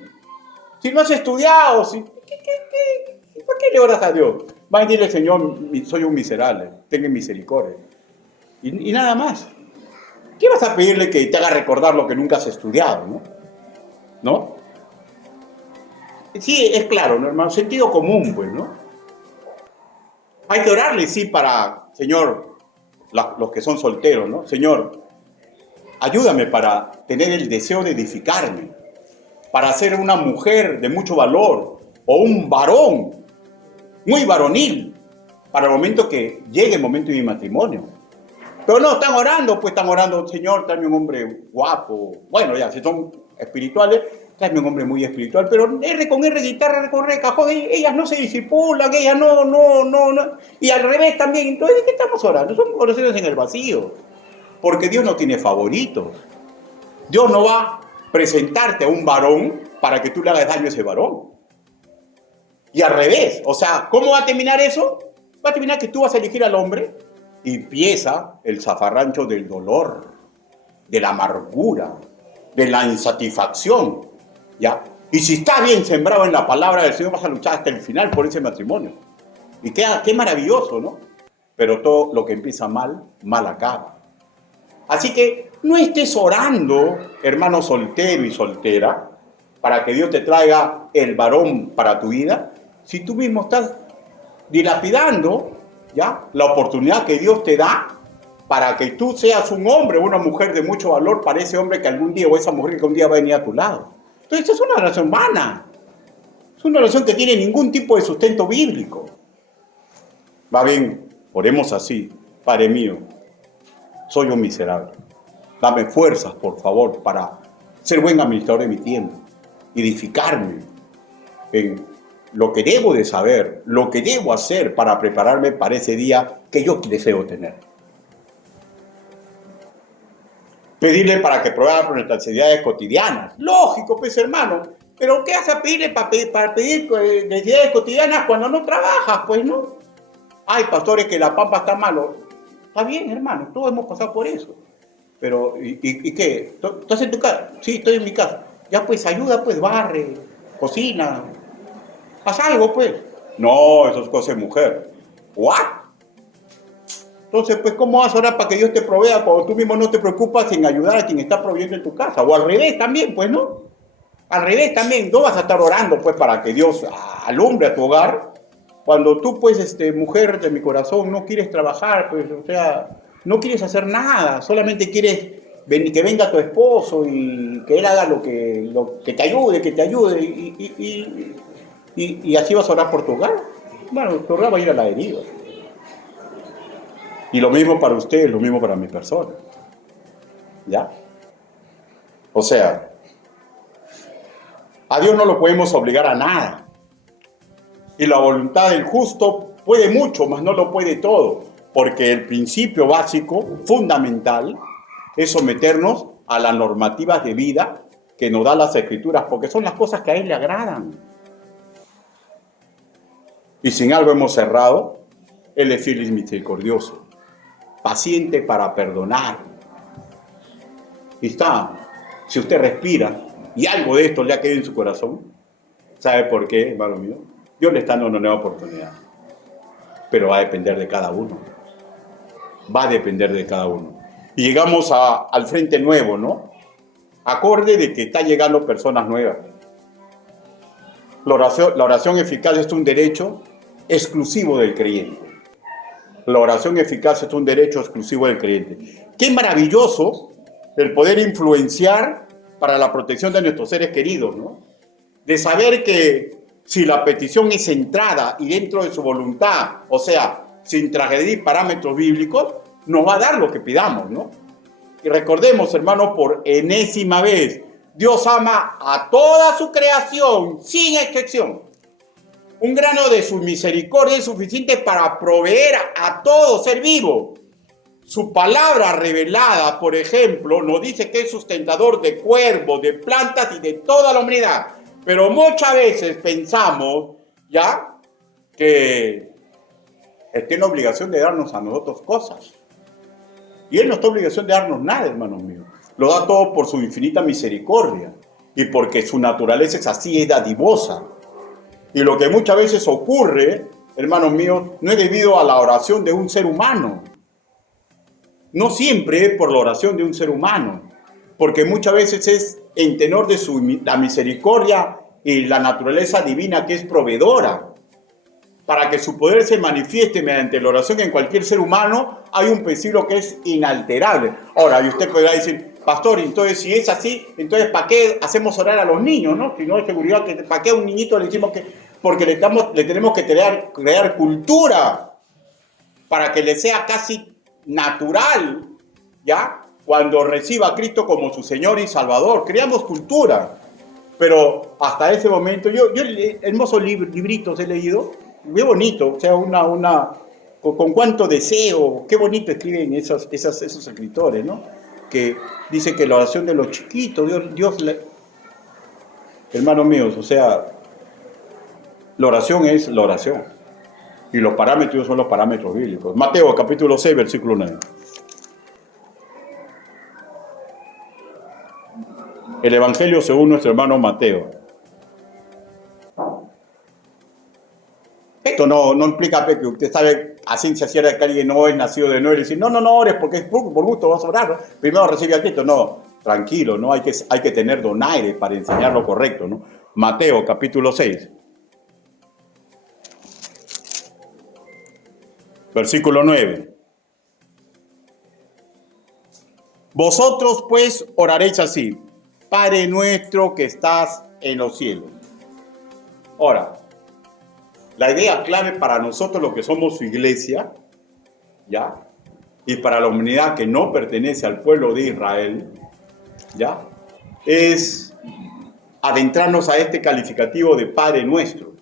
Si no has estudiado, ¿por qué le oras a Dios? Va a decirle, Señor, soy un miserable, tenga misericordia. Y nada más. ¿Qué vas a pedirle que te haga recordar lo que nunca has estudiado, no? ¿No? Sí, es claro, ¿no, hermano? Sentido común, pues, ¿no? Hay que orarle, sí, Señor, los que son solteros, ¿no? Señor, ayúdame para tener el deseo de edificarme, para ser una mujer de mucho valor, o un varón muy varonil, para el momento que llegue el momento de mi matrimonio. Pero no, están orando, Señor, tráeme un hombre guapo. Bueno, ya, si son espirituales, tráeme un hombre muy espiritual, pero R con R, guitarra R con R, cajón, ellas no se disipulan, ellas no. Y al revés también, entonces, ¿de qué estamos orando? Son oraciones en el vacío, porque Dios no tiene favoritos. Dios no va a presentarte a un varón para que tú le hagas daño a ese varón. Y al revés, o sea, ¿cómo va a terminar eso? Va a terminar que tú vas a elegir al hombre y empieza el zafarrancho del dolor, de la amargura, de la insatisfacción, ¿ya? Y si estás bien sembrado en la palabra del Señor, vas a luchar hasta el final por ese matrimonio. Y qué maravilloso, ¿no? Pero todo lo que empieza mal, mal acaba. Así que no estés orando, hermano soltero y soltera, para que Dios te traiga el varón para tu vida, si tú mismo estás dilapidando, ¿ya?, la oportunidad que Dios te da para que tú seas un hombre o una mujer de mucho valor para ese hombre que algún día, o esa mujer que un día va a venir a tu lado. Entonces, es una relación vana. Es una relación que tiene ningún tipo de sustento bíblico. Va bien, oremos así. Padre mío, soy un miserable. Dame fuerzas, por favor, para ser buen administrador de mi tiempo, edificarme en lo que debo de saber, lo que debo hacer para prepararme para ese día que yo deseo tener. Pedirle para que provea por nuestras necesidades cotidianas. Lógico, pues, hermano. Pero ¿qué vas a pedirle para pedir necesidades cotidianas cuando no trabajas? Pues no. Ay, pastores, que la pampa está malo. Está bien, hermano, todos hemos pasado por eso. Pero, ¿y qué? ¿Estás en tu casa? Sí, estoy en mi casa. Ya, pues, ayuda, pues, barre, cocina. Haz algo, pues. No, eso es cosa de mujer. ¿What? Entonces, pues, ¿cómo vas a orar para que Dios te provea cuando tú mismo no te preocupas en ayudar a quien está proveyendo en tu casa? O al revés también, pues, ¿no? Al revés también, no vas a estar orando, pues, para que Dios alumbre a tu hogar. Cuando tú, pues, mujer de mi corazón, no quieres trabajar, pues, o sea, no quieres hacer nada, solamente quieres que venga tu esposo y que él haga lo que te ayude, y así vas a orar por tu hogar. Bueno, tu hogar va a ir a la deriva. Y lo mismo para usted, lo mismo para mi persona. ¿Ya? O sea, a Dios no lo podemos obligar a nada. Y la voluntad del justo puede mucho, mas no lo puede todo. Porque el principio básico, fundamental, es someternos a las normativas de vida que nos dan las Escrituras, porque son las cosas que a Él le agradan. Y sin algo hemos cerrado, Él es fiel y misericordioso, paciente para perdonar. Y está, si usted respira y algo de esto le ha quedado en su corazón, ¿sabe por qué, hermano mío? Dios le está dando una nueva oportunidad, pero va a depender de cada uno. Va a depender de cada uno. Y llegamos al frente nuevo, ¿no? Acorde de que está llegando personas nuevas. La oración eficaz es un derecho exclusivo del creyente. La oración eficaz es un derecho exclusivo del creyente. Qué maravilloso el poder influenciar para la protección de nuestros seres queridos, ¿no? De saber que si la petición es centrada y dentro de su voluntad, o sea, sin transgredir parámetros bíblicos, nos va a dar lo que pidamos, ¿no? Y recordemos, hermanos, por enésima vez, Dios ama a toda su creación, sin excepción. Un grano de su misericordia es suficiente para proveer a todo ser vivo. Su palabra revelada, por ejemplo, nos dice que es sustentador de cuervos, de plantas y de toda la humanidad. Pero muchas veces pensamos, ¿ya?, que Él tiene obligación de darnos a nosotros cosas. Y Él no está obligación de darnos nada, hermanos míos. Lo da todo por su infinita misericordia y porque su naturaleza es así, es dadivosa. Y lo que muchas veces ocurre, hermanos míos, no es debido a la oración de un ser humano. No siempre es por la oración de un ser humano, porque muchas veces es en tenor de la misericordia y la naturaleza divina que es proveedora. Para que su poder se manifieste mediante la oración en cualquier ser humano, hay un principio que es inalterable. Ahora, y usted podrá decir, pastor, entonces si es así, entonces ¿para qué hacemos orar a los niños, no? Si no es seguridad, ¿para qué a un niñito le decimos que? Porque le tenemos que crear cultura para que le sea casi natural, ¿ya? Cuando reciba a Cristo como su Señor y Salvador. Creamos cultura. Pero hasta ese momento, yo hermosos libritos he leído, muy bonito, o sea, con cuánto deseo, qué bonito escriben esos escritores, ¿no? Que dice que la oración de los chiquitos, hermanos míos, o sea, la oración es la oración. Y los parámetros son los parámetros bíblicos. Mateo, capítulo 6, versículo 9. El Evangelio según nuestro hermano Mateo. Esto no implica que usted sabe a ciencia cierta que alguien no es nacido de nuevo y decir, no ores porque es por gusto vas a orar, ¿no? Primero recibe a Cristo. No, tranquilo, ¿no? Hay que tener donaire para enseñar lo correcto, ¿no? Mateo, capítulo 6. Versículo 9. Vosotros pues oraréis así: Padre nuestro que estás en los cielos. Ahora, la idea clave para nosotros, los que somos su iglesia, ¿ya? Y para la humanidad que no pertenece al pueblo de Israel, ¿ya? Es adentrarnos a este calificativo de Padre nuestro.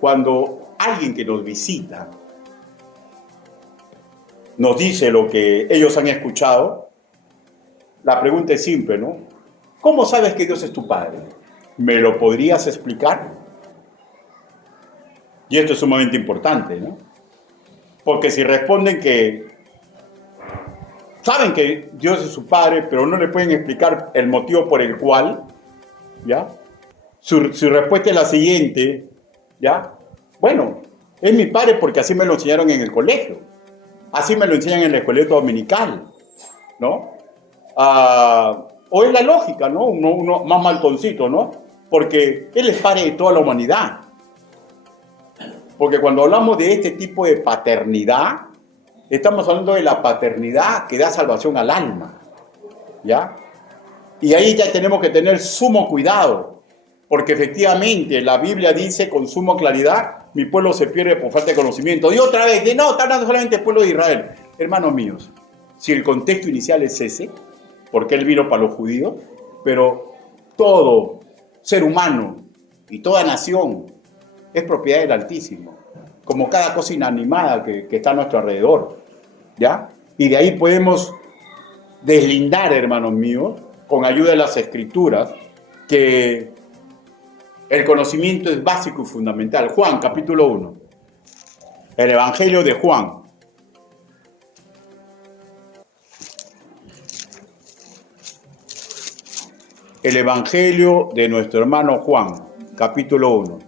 Cuando alguien que nos visita nos dice lo que ellos han escuchado, la pregunta es simple, ¿no? ¿Cómo sabes que Dios es tu Padre? ¿Me lo podrías explicar? Y esto es sumamente importante, ¿no? Porque si responden que saben que Dios es su Padre, pero no le pueden explicar el motivo por el cual, ¿ya? Su respuesta es la siguiente, ¿ya? Bueno, es mi Padre porque así me lo enseñaron en el colegio. Así me lo enseñan en la escuela dominical, ¿no? O es la lógica, ¿no? Uno más maltoncito, ¿no? Porque Él es Padre de toda la humanidad. Porque cuando hablamos de este tipo de paternidad, estamos hablando de la paternidad que da salvación al alma, ¿ya? Y ahí ya tenemos que tener sumo cuidado, porque efectivamente la Biblia dice con suma claridad, mi pueblo se pierde por falta de conocimiento. Y otra vez, no, está hablando solamente del pueblo de Israel. Hermanos míos, si el contexto inicial es ese, porque Él vino para los judíos, pero todo ser humano y toda nación es propiedad del Altísimo, como cada cosa inanimada que está a nuestro alrededor, ¿ya? Y de ahí podemos deslindar, hermanos míos, con ayuda de las Escrituras, que el conocimiento es básico y fundamental. Juan, capítulo 1. El Evangelio de Juan. El Evangelio de nuestro hermano Juan, capítulo 1.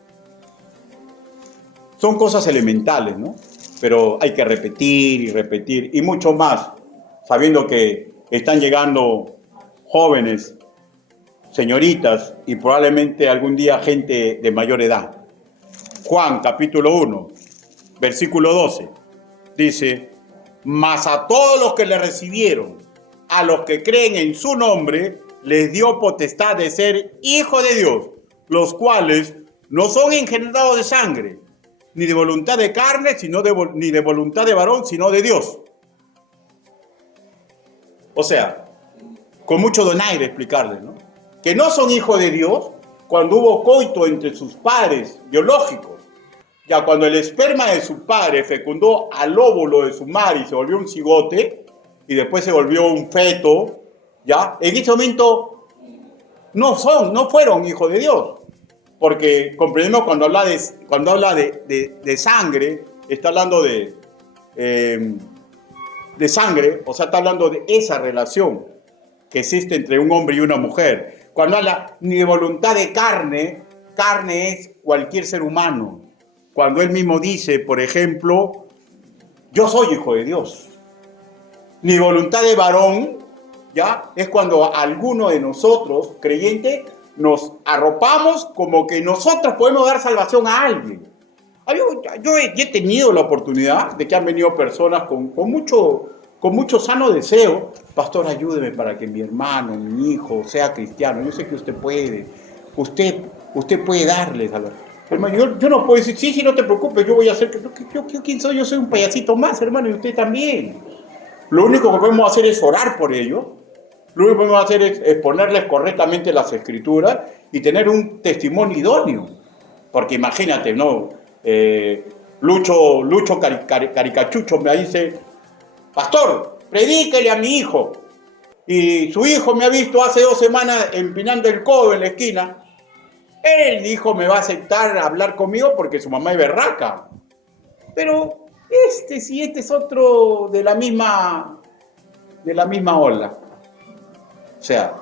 Son cosas elementales, ¿no? Pero hay que repetir y repetir, y mucho más, sabiendo que están llegando jóvenes, señoritas, y probablemente algún día gente de mayor edad. Juan, capítulo 1, versículo 12, dice, mas a todos los que le recibieron, a los que creen en su nombre, les dio potestad de ser hijos de Dios, los cuales no son engendrados de sangre, ni de voluntad de carne, ni de voluntad de varón, sino de Dios. O sea, con mucho donaire explicarles, ¿no? Que no son hijos de Dios, cuando hubo coito entre sus padres biológicos. Ya cuando el esperma de su padre fecundó al óvulo de su madre y se volvió un cigote, y después se volvió un feto, ya, en ese momento no fueron hijos de Dios. Porque comprendemos cuando habla de sangre, está hablando de sangre, o sea, está hablando de esa relación que existe entre un hombre y una mujer. Cuando habla ni de voluntad de carne, carne es cualquier ser humano. Cuando él mismo dice, por ejemplo, yo soy hijo de Dios. Ni voluntad de varón, ¿ya? Es cuando alguno de nosotros, creyentes, nos arropamos como que nosotros podemos dar salvación a alguien. Yo he tenido la oportunidad de que han venido personas con mucho sano deseo. Pastor, ayúdeme para que mi hermano, mi hijo sea cristiano. Yo sé que usted puede. Usted puede darle salvación. Hermano, yo no puedo decir, sí, no te preocupes, yo voy a hacer... ¿Yo quién soy? Yo soy un payasito más, hermano, y usted también. Lo único que podemos hacer es orar por ellos. Lo único que podemos hacer es exponerles correctamente las escrituras y tener un testimonio idóneo. Porque imagínate, ¿no? Lucho Caricachucho me dice, pastor, predíquele a mi hijo. Y su hijo me ha visto hace 2 semanas empinando el codo en la esquina. El hijo me va a aceptar hablar conmigo porque su mamá es berraca. Pero este es otro de la misma ola. O sea,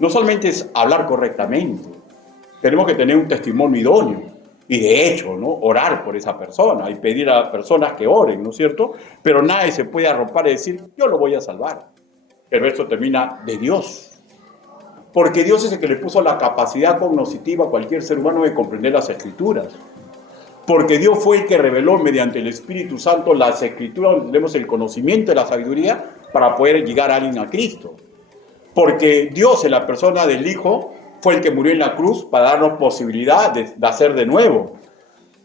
no solamente es hablar correctamente, tenemos que tener un testimonio idóneo. Y de hecho, ¿no? Orar por esa persona y pedir a personas que oren, ¿no es cierto? Pero nadie se puede arropar y decir, yo lo voy a salvar. El verso termina de Dios. Porque Dios es el que le puso la capacidad cognitiva a cualquier ser humano de comprender las Escrituras. Porque Dios fue el que reveló mediante el Espíritu Santo las Escrituras, donde tenemos el conocimiento y la sabiduría para poder llegar a alguien a Cristo. Porque Dios, en la persona del Hijo, fue el que murió en la cruz para darnos posibilidad de hacer de nuevo.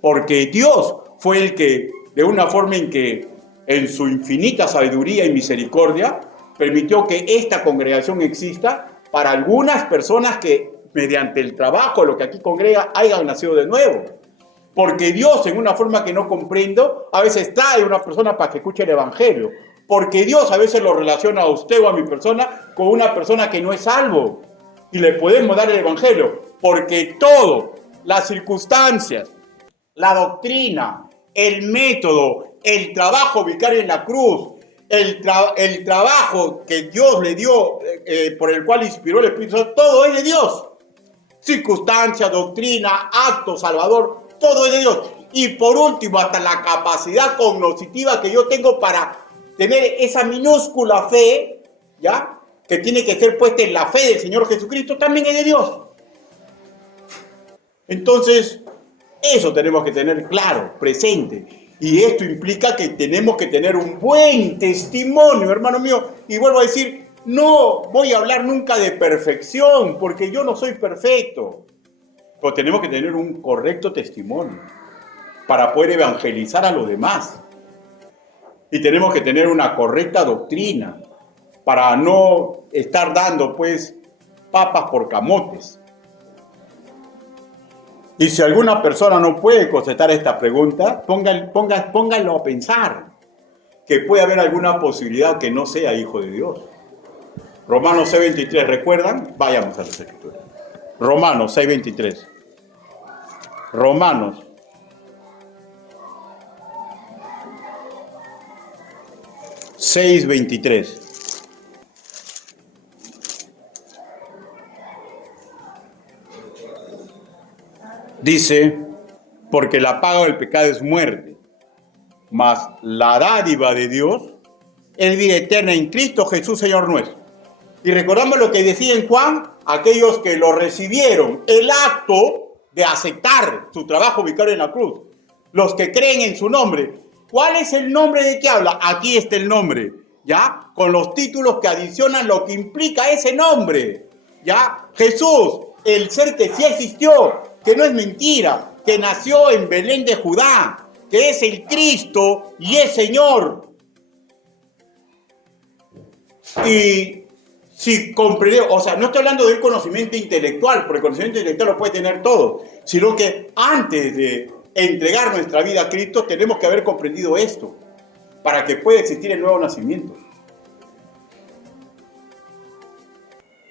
Porque Dios fue el que, de una forma en que, en su infinita sabiduría y misericordia, permitió que esta congregación exista para algunas personas que, mediante el trabajo de lo que aquí congrega, hayan nacido de nuevo. Porque Dios, en una forma que no comprendo, a veces trae a una persona para que escuche el Evangelio. Porque Dios a veces lo relaciona a usted o a mi persona con una persona que no es salvo. Y le podemos dar el Evangelio. Porque todo, las circunstancias, la doctrina, el método, el trabajo vicario en la cruz, el trabajo que Dios le dio, por el cual inspiró el Espíritu Santo, todo es de Dios. Circunstancia, doctrina, acto salvador, todo es de Dios. Y por último, hasta la capacidad cognitiva que yo tengo para tener esa minúscula fe, ¿ya? Que tiene que ser puesta en la fe del Señor Jesucristo, también es de Dios. Entonces, eso tenemos que tener claro, presente. Y esto implica que tenemos que tener un buen testimonio, hermano mío. Y vuelvo a decir, no voy a hablar nunca de perfección, porque yo no soy perfecto. Pero tenemos que tener un correcto testimonio para poder evangelizar a los demás. Y tenemos que tener una correcta doctrina para no estar dando, pues, papas por camotes. Y si alguna persona no puede contestar esta pregunta, póngalo a pensar que puede haber alguna posibilidad que no sea hijo de Dios. Romanos 6:23, ¿recuerdan? Vayamos a las Escrituras. Romanos 6:23. Romanos 6:23. Dice, porque la paga del pecado es muerte, mas la dádiva de Dios es vida eterna en Cristo Jesús, Señor nuestro. Y recordamos lo que decía en Juan, aquellos que lo recibieron, el acto de aceptar su trabajo vicario en la cruz, los que creen en su nombre. ¿Cuál es el nombre de que habla? Aquí está el nombre, ¿ya? Con los títulos que adicionan lo que implica ese nombre, ¿ya? Jesús, el ser que sí existió, que no es mentira, que nació en Belén de Judá, que es el Cristo y es Señor. Y Si comprendemos, o sea, no estoy hablando del conocimiento intelectual, porque el conocimiento intelectual lo puede tener todo, sino que antes de entregar nuestra vida a Cristo tenemos que haber comprendido esto, para que pueda existir el nuevo nacimiento.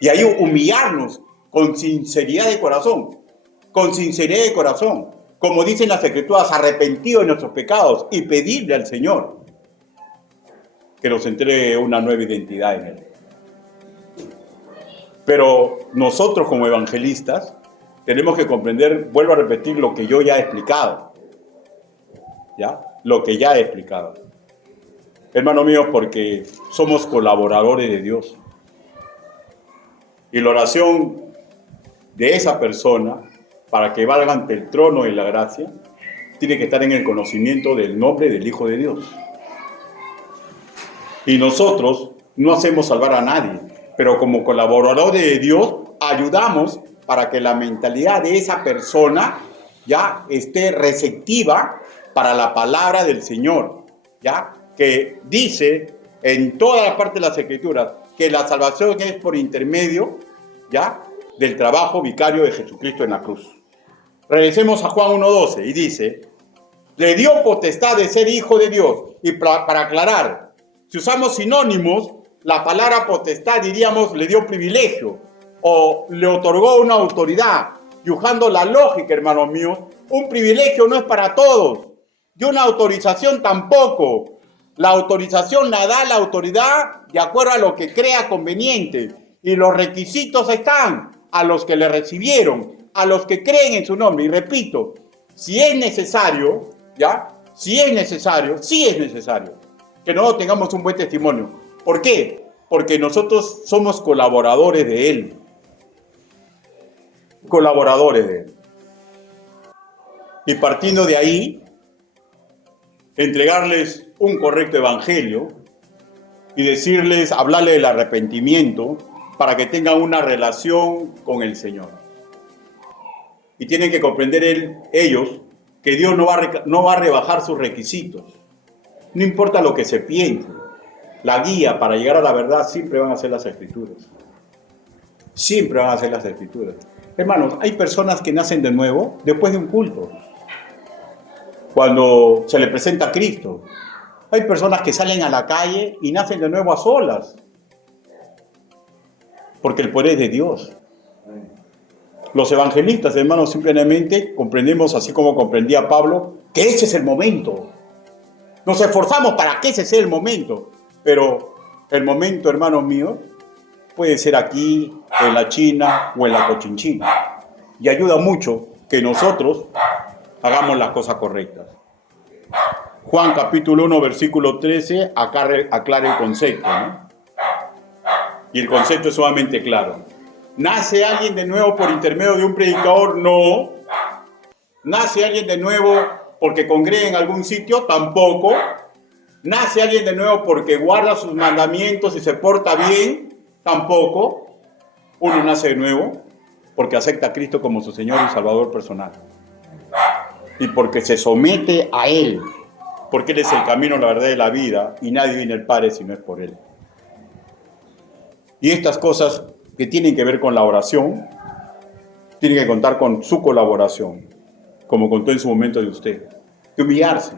Y ahí humillarnos con sinceridad de corazón, como dicen las Escrituras, arrepentidos de nuestros pecados y pedirle al Señor que nos entregue una nueva identidad en Él. Pero nosotros como evangelistas tenemos que comprender, vuelvo a repetir lo que yo ya he explicado. ¿Ya? Lo que ya he explicado. Hermanos míos, porque somos colaboradores de Dios. Y la oración de esa persona, para que valga ante el trono de la gracia, tiene que estar en el conocimiento del nombre del Hijo de Dios. Y nosotros no hacemos salvar a nadie, pero como colaboradores de Dios, ayudamos para que la mentalidad de esa persona ya esté receptiva para la palabra del Señor, ya que dice en toda la parte de las Escrituras que la salvación es por intermedio ya del trabajo vicario de Jesucristo en la cruz. Regresemos a Juan 1:12 y dice, le dio potestad de ser hijo de Dios. Y para aclarar, si usamos sinónimos, la palabra potestad diríamos le dio privilegio o le otorgó una autoridad. Y usando la lógica, hermanos míos, un privilegio no es para todos y una autorización tampoco. La autorización la da la autoridad de acuerdo a lo que crea conveniente y los requisitos están a los que le recibieron, a los que creen en su nombre. Y repito, si es necesario, ¿ya? Sí es necesario que nosotros tengamos un buen testimonio. ¿Por qué? Porque nosotros somos colaboradores de Él. Colaboradores de Él. Y partiendo de ahí, entregarles un correcto evangelio y decirles, hablarles del arrepentimiento para que tengan una relación con el Señor. Y tienen que comprender ellos que Dios no va a rebajar sus requisitos. No importa lo que se piense. La guía para llegar a la verdad siempre van a ser las Escrituras. Siempre van a ser las Escrituras. Hermanos, hay personas que nacen de nuevo después de un culto. Cuando se le presenta a Cristo. Hay personas que salen a la calle y nacen de nuevo a solas. Porque el poder es de Dios. Los evangelistas, hermanos, simplemente comprendemos, así como comprendía Pablo, que ese es el momento. Nos esforzamos para que ese sea el momento. Pero el momento, hermanos míos, puede ser aquí, en la China o en la Cochinchina. Y ayuda mucho que nosotros hagamos las cosas correctas. Juan capítulo 1, versículo 13, aclara el concepto, ¿no? Y el concepto es sumamente claro. ¿Nace alguien de nuevo por intermedio de un predicador? No. ¿Nace alguien de nuevo porque congrega en algún sitio? Tampoco. ¿Nace alguien de nuevo porque guarda sus mandamientos y se porta bien? Tampoco. Uno nace de nuevo porque acepta a Cristo como su Señor y Salvador personal. Y porque se somete a Él. Porque Él es el camino, la verdad y la vida. Y nadie viene al Padre si no es por Él. Y estas cosas que tienen que ver con la oración, tienen que contar con su colaboración. Como contó en su momento de usted. De humillarse.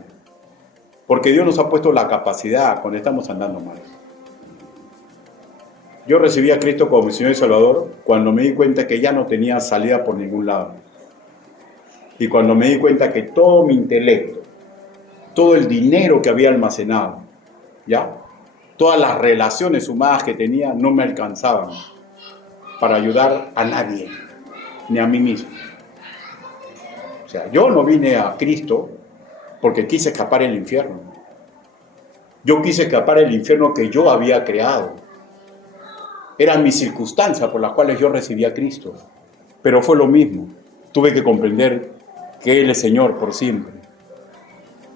Porque Dios nos ha puesto la capacidad cuando estamos andando mal. Yo recibí a Cristo como mi Señor y Salvador cuando me di cuenta que ya no tenía salida por ningún lado. Y cuando me di cuenta que todo mi intelecto, todo el dinero que había almacenado, ¿ya? Todas las relaciones humanas que tenía no me alcanzaban para ayudar a nadie, ni a mí mismo. O sea, yo no vine a Cristo porque quise escapar del infierno. Yo quise escapar del infierno que yo había creado. Eran mis circunstancias por las cuales yo recibí a Cristo. Pero fue lo mismo. Tuve que comprender que Él es Señor por siempre.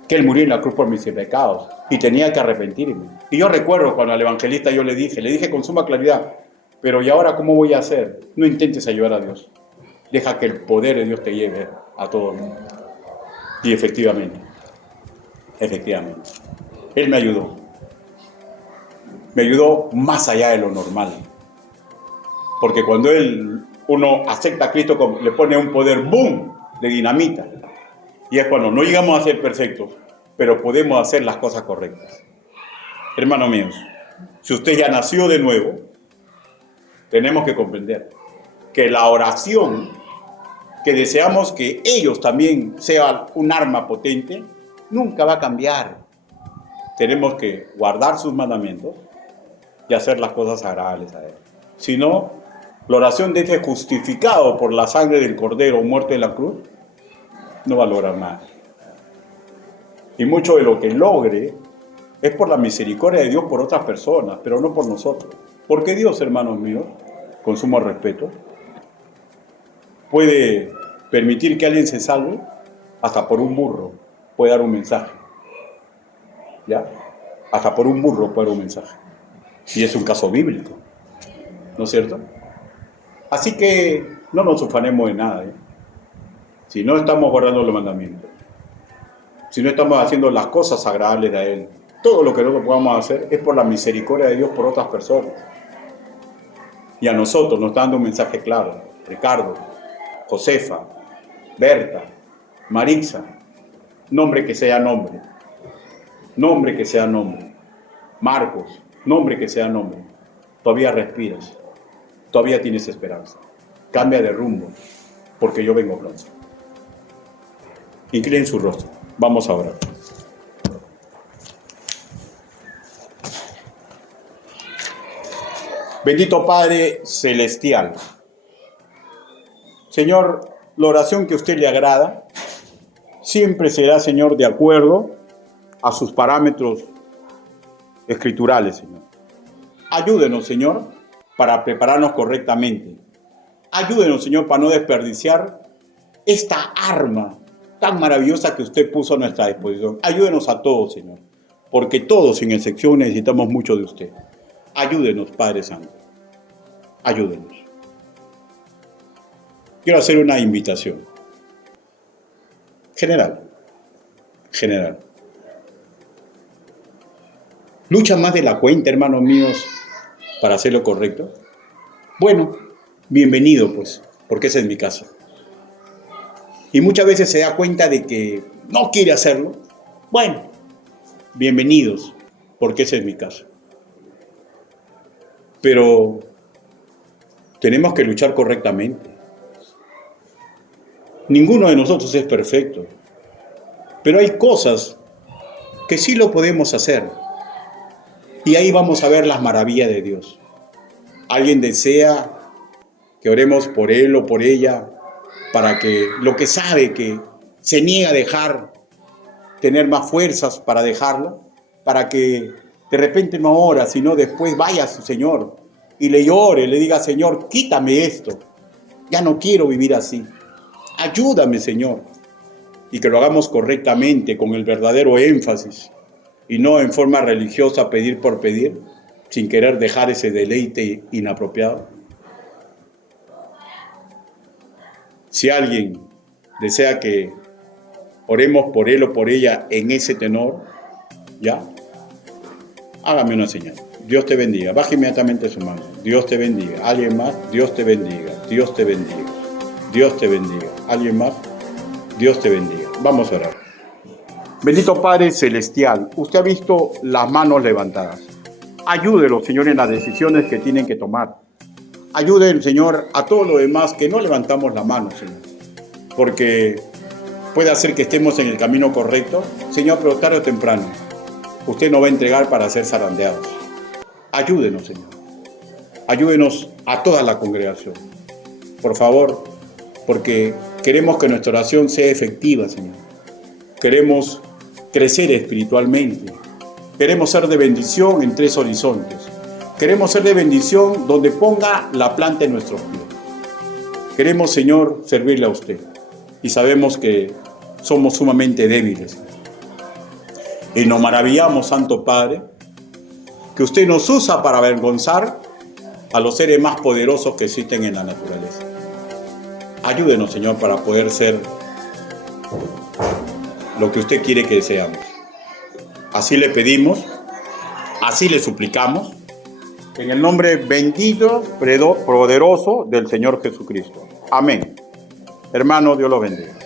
Que Él murió en la cruz por mis pecados. Y tenía que arrepentirme. Y yo recuerdo cuando al evangelista yo le dije con suma claridad, pero ¿y ahora cómo voy a hacer? No intentes ayudar a Dios. Deja que el poder de Dios te lleve a todo el mundo. Y efectivamente, Él me ayudó. Me ayudó más allá de lo normal. Porque cuando uno acepta a Cristo, le pone un poder boom de dinamita. Y es cuando no llegamos a ser perfectos, pero podemos hacer las cosas correctas. Hermanos míos, si usted ya nació de nuevo, tenemos que comprender que la oración, que deseamos que ellos también sean un arma potente, nunca va a cambiar. Tenemos que guardar sus mandamientos y hacer las cosas agradables a Él. Si no, la oración de este justificado por la sangre del Cordero muerto en la cruz, no va a lograr nada. Y mucho de lo que logre es por la misericordia de Dios por otras personas, pero no por nosotros. Porque Dios, hermanos míos, con sumo respeto, puede permitir que alguien se salve hasta por un burro, puede dar un mensaje. ¿Ya? Hasta por un burro puede dar un mensaje. Y es un caso bíblico, ¿no es cierto? Así que no nos ufanemos de nada, ¿eh? Si no estamos guardando los mandamientos, si no estamos haciendo las cosas agradables a Él, todo lo que nosotros podamos hacer es por la misericordia de Dios por otras personas. Y a nosotros nos está dando un mensaje claro. Ricardo, Josefa, Berta, Marixa, nombre que sea nombre. Nombre que sea nombre. Marcos, nombre que sea nombre. Todavía respiras. Todavía tienes esperanza. Cambia de rumbo, porque yo vengo pronto. Inclinen su rostro. Vamos a orar. Bendito Padre Celestial. Señor, la oración que a usted le agrada siempre será, Señor, de acuerdo a sus parámetros escriturales, Señor. Ayúdenos, Señor, para prepararnos correctamente. Ayúdenos, Señor, para no desperdiciar esta arma tan maravillosa que usted puso a nuestra disposición. Ayúdenos a todos, Señor, porque todos sin excepción necesitamos mucho de usted. Ayúdenos, Padre Santo. Ayúdenos. Quiero hacer una invitación. General. ¿Lucha más de la cuenta, hermanos míos, para hacer lo correcto? Bueno, bienvenido, pues, porque esa es mi casa. Y muchas veces se da cuenta de que no quiere hacerlo. Bueno, bienvenidos, porque esa es mi casa. Pero tenemos que luchar correctamente. Ninguno de nosotros es perfecto, pero hay cosas que sí lo podemos hacer. Y ahí vamos a ver las maravillas de Dios. Alguien desea que oremos por él o por ella para que lo que sabe que se niega a dejar, tener más fuerzas para dejarlo, para que de repente no ora, sino después vaya a su Señor y le llore, le diga: Señor, quítame esto, ya no quiero vivir así, ayúdame, Señor. Y que lo hagamos correctamente, con el verdadero énfasis, y no en forma religiosa, pedir por pedir, sin querer dejar ese deleite inapropiado. Si alguien desea que oremos por él o por ella en ese tenor, ya, hágame una señal. Dios te bendiga. Baje inmediatamente su mano. Dios te bendiga. ¿Alguien más? Dios te bendiga. Dios te bendiga. Dios te bendiga. ¿Alguien más? Dios te bendiga. Vamos a orar. Bendito Padre Celestial, usted ha visto las manos levantadas. Ayúdelo, Señor, en las decisiones que tienen que tomar. Ayude, Señor, a todo lo demás que no levantamos la mano, Señor. Porque puede hacer que estemos en el camino correcto, Señor, pero tarde o temprano usted nos va a entregar para ser zarandeados. Ayúdenos, Señor. Ayúdenos a toda la congregación. Por favor, porque queremos que nuestra oración sea efectiva, Señor. Queremos crecer espiritualmente. Queremos ser de bendición en 3 horizontes. Queremos ser de bendición donde ponga la planta en nuestros pies. Queremos, Señor, servirle a usted. Y sabemos que somos sumamente débiles. Y nos maravillamos, Santo Padre, que usted nos usa para avergonzar a los seres más poderosos que existen en la naturaleza. Ayúdenos, Señor, para poder ser lo que usted quiere que seamos. Así le pedimos, así le suplicamos, En el nombre bendito, poderoso del Señor Jesucristo. Amén. Hermano, Dios los bendiga.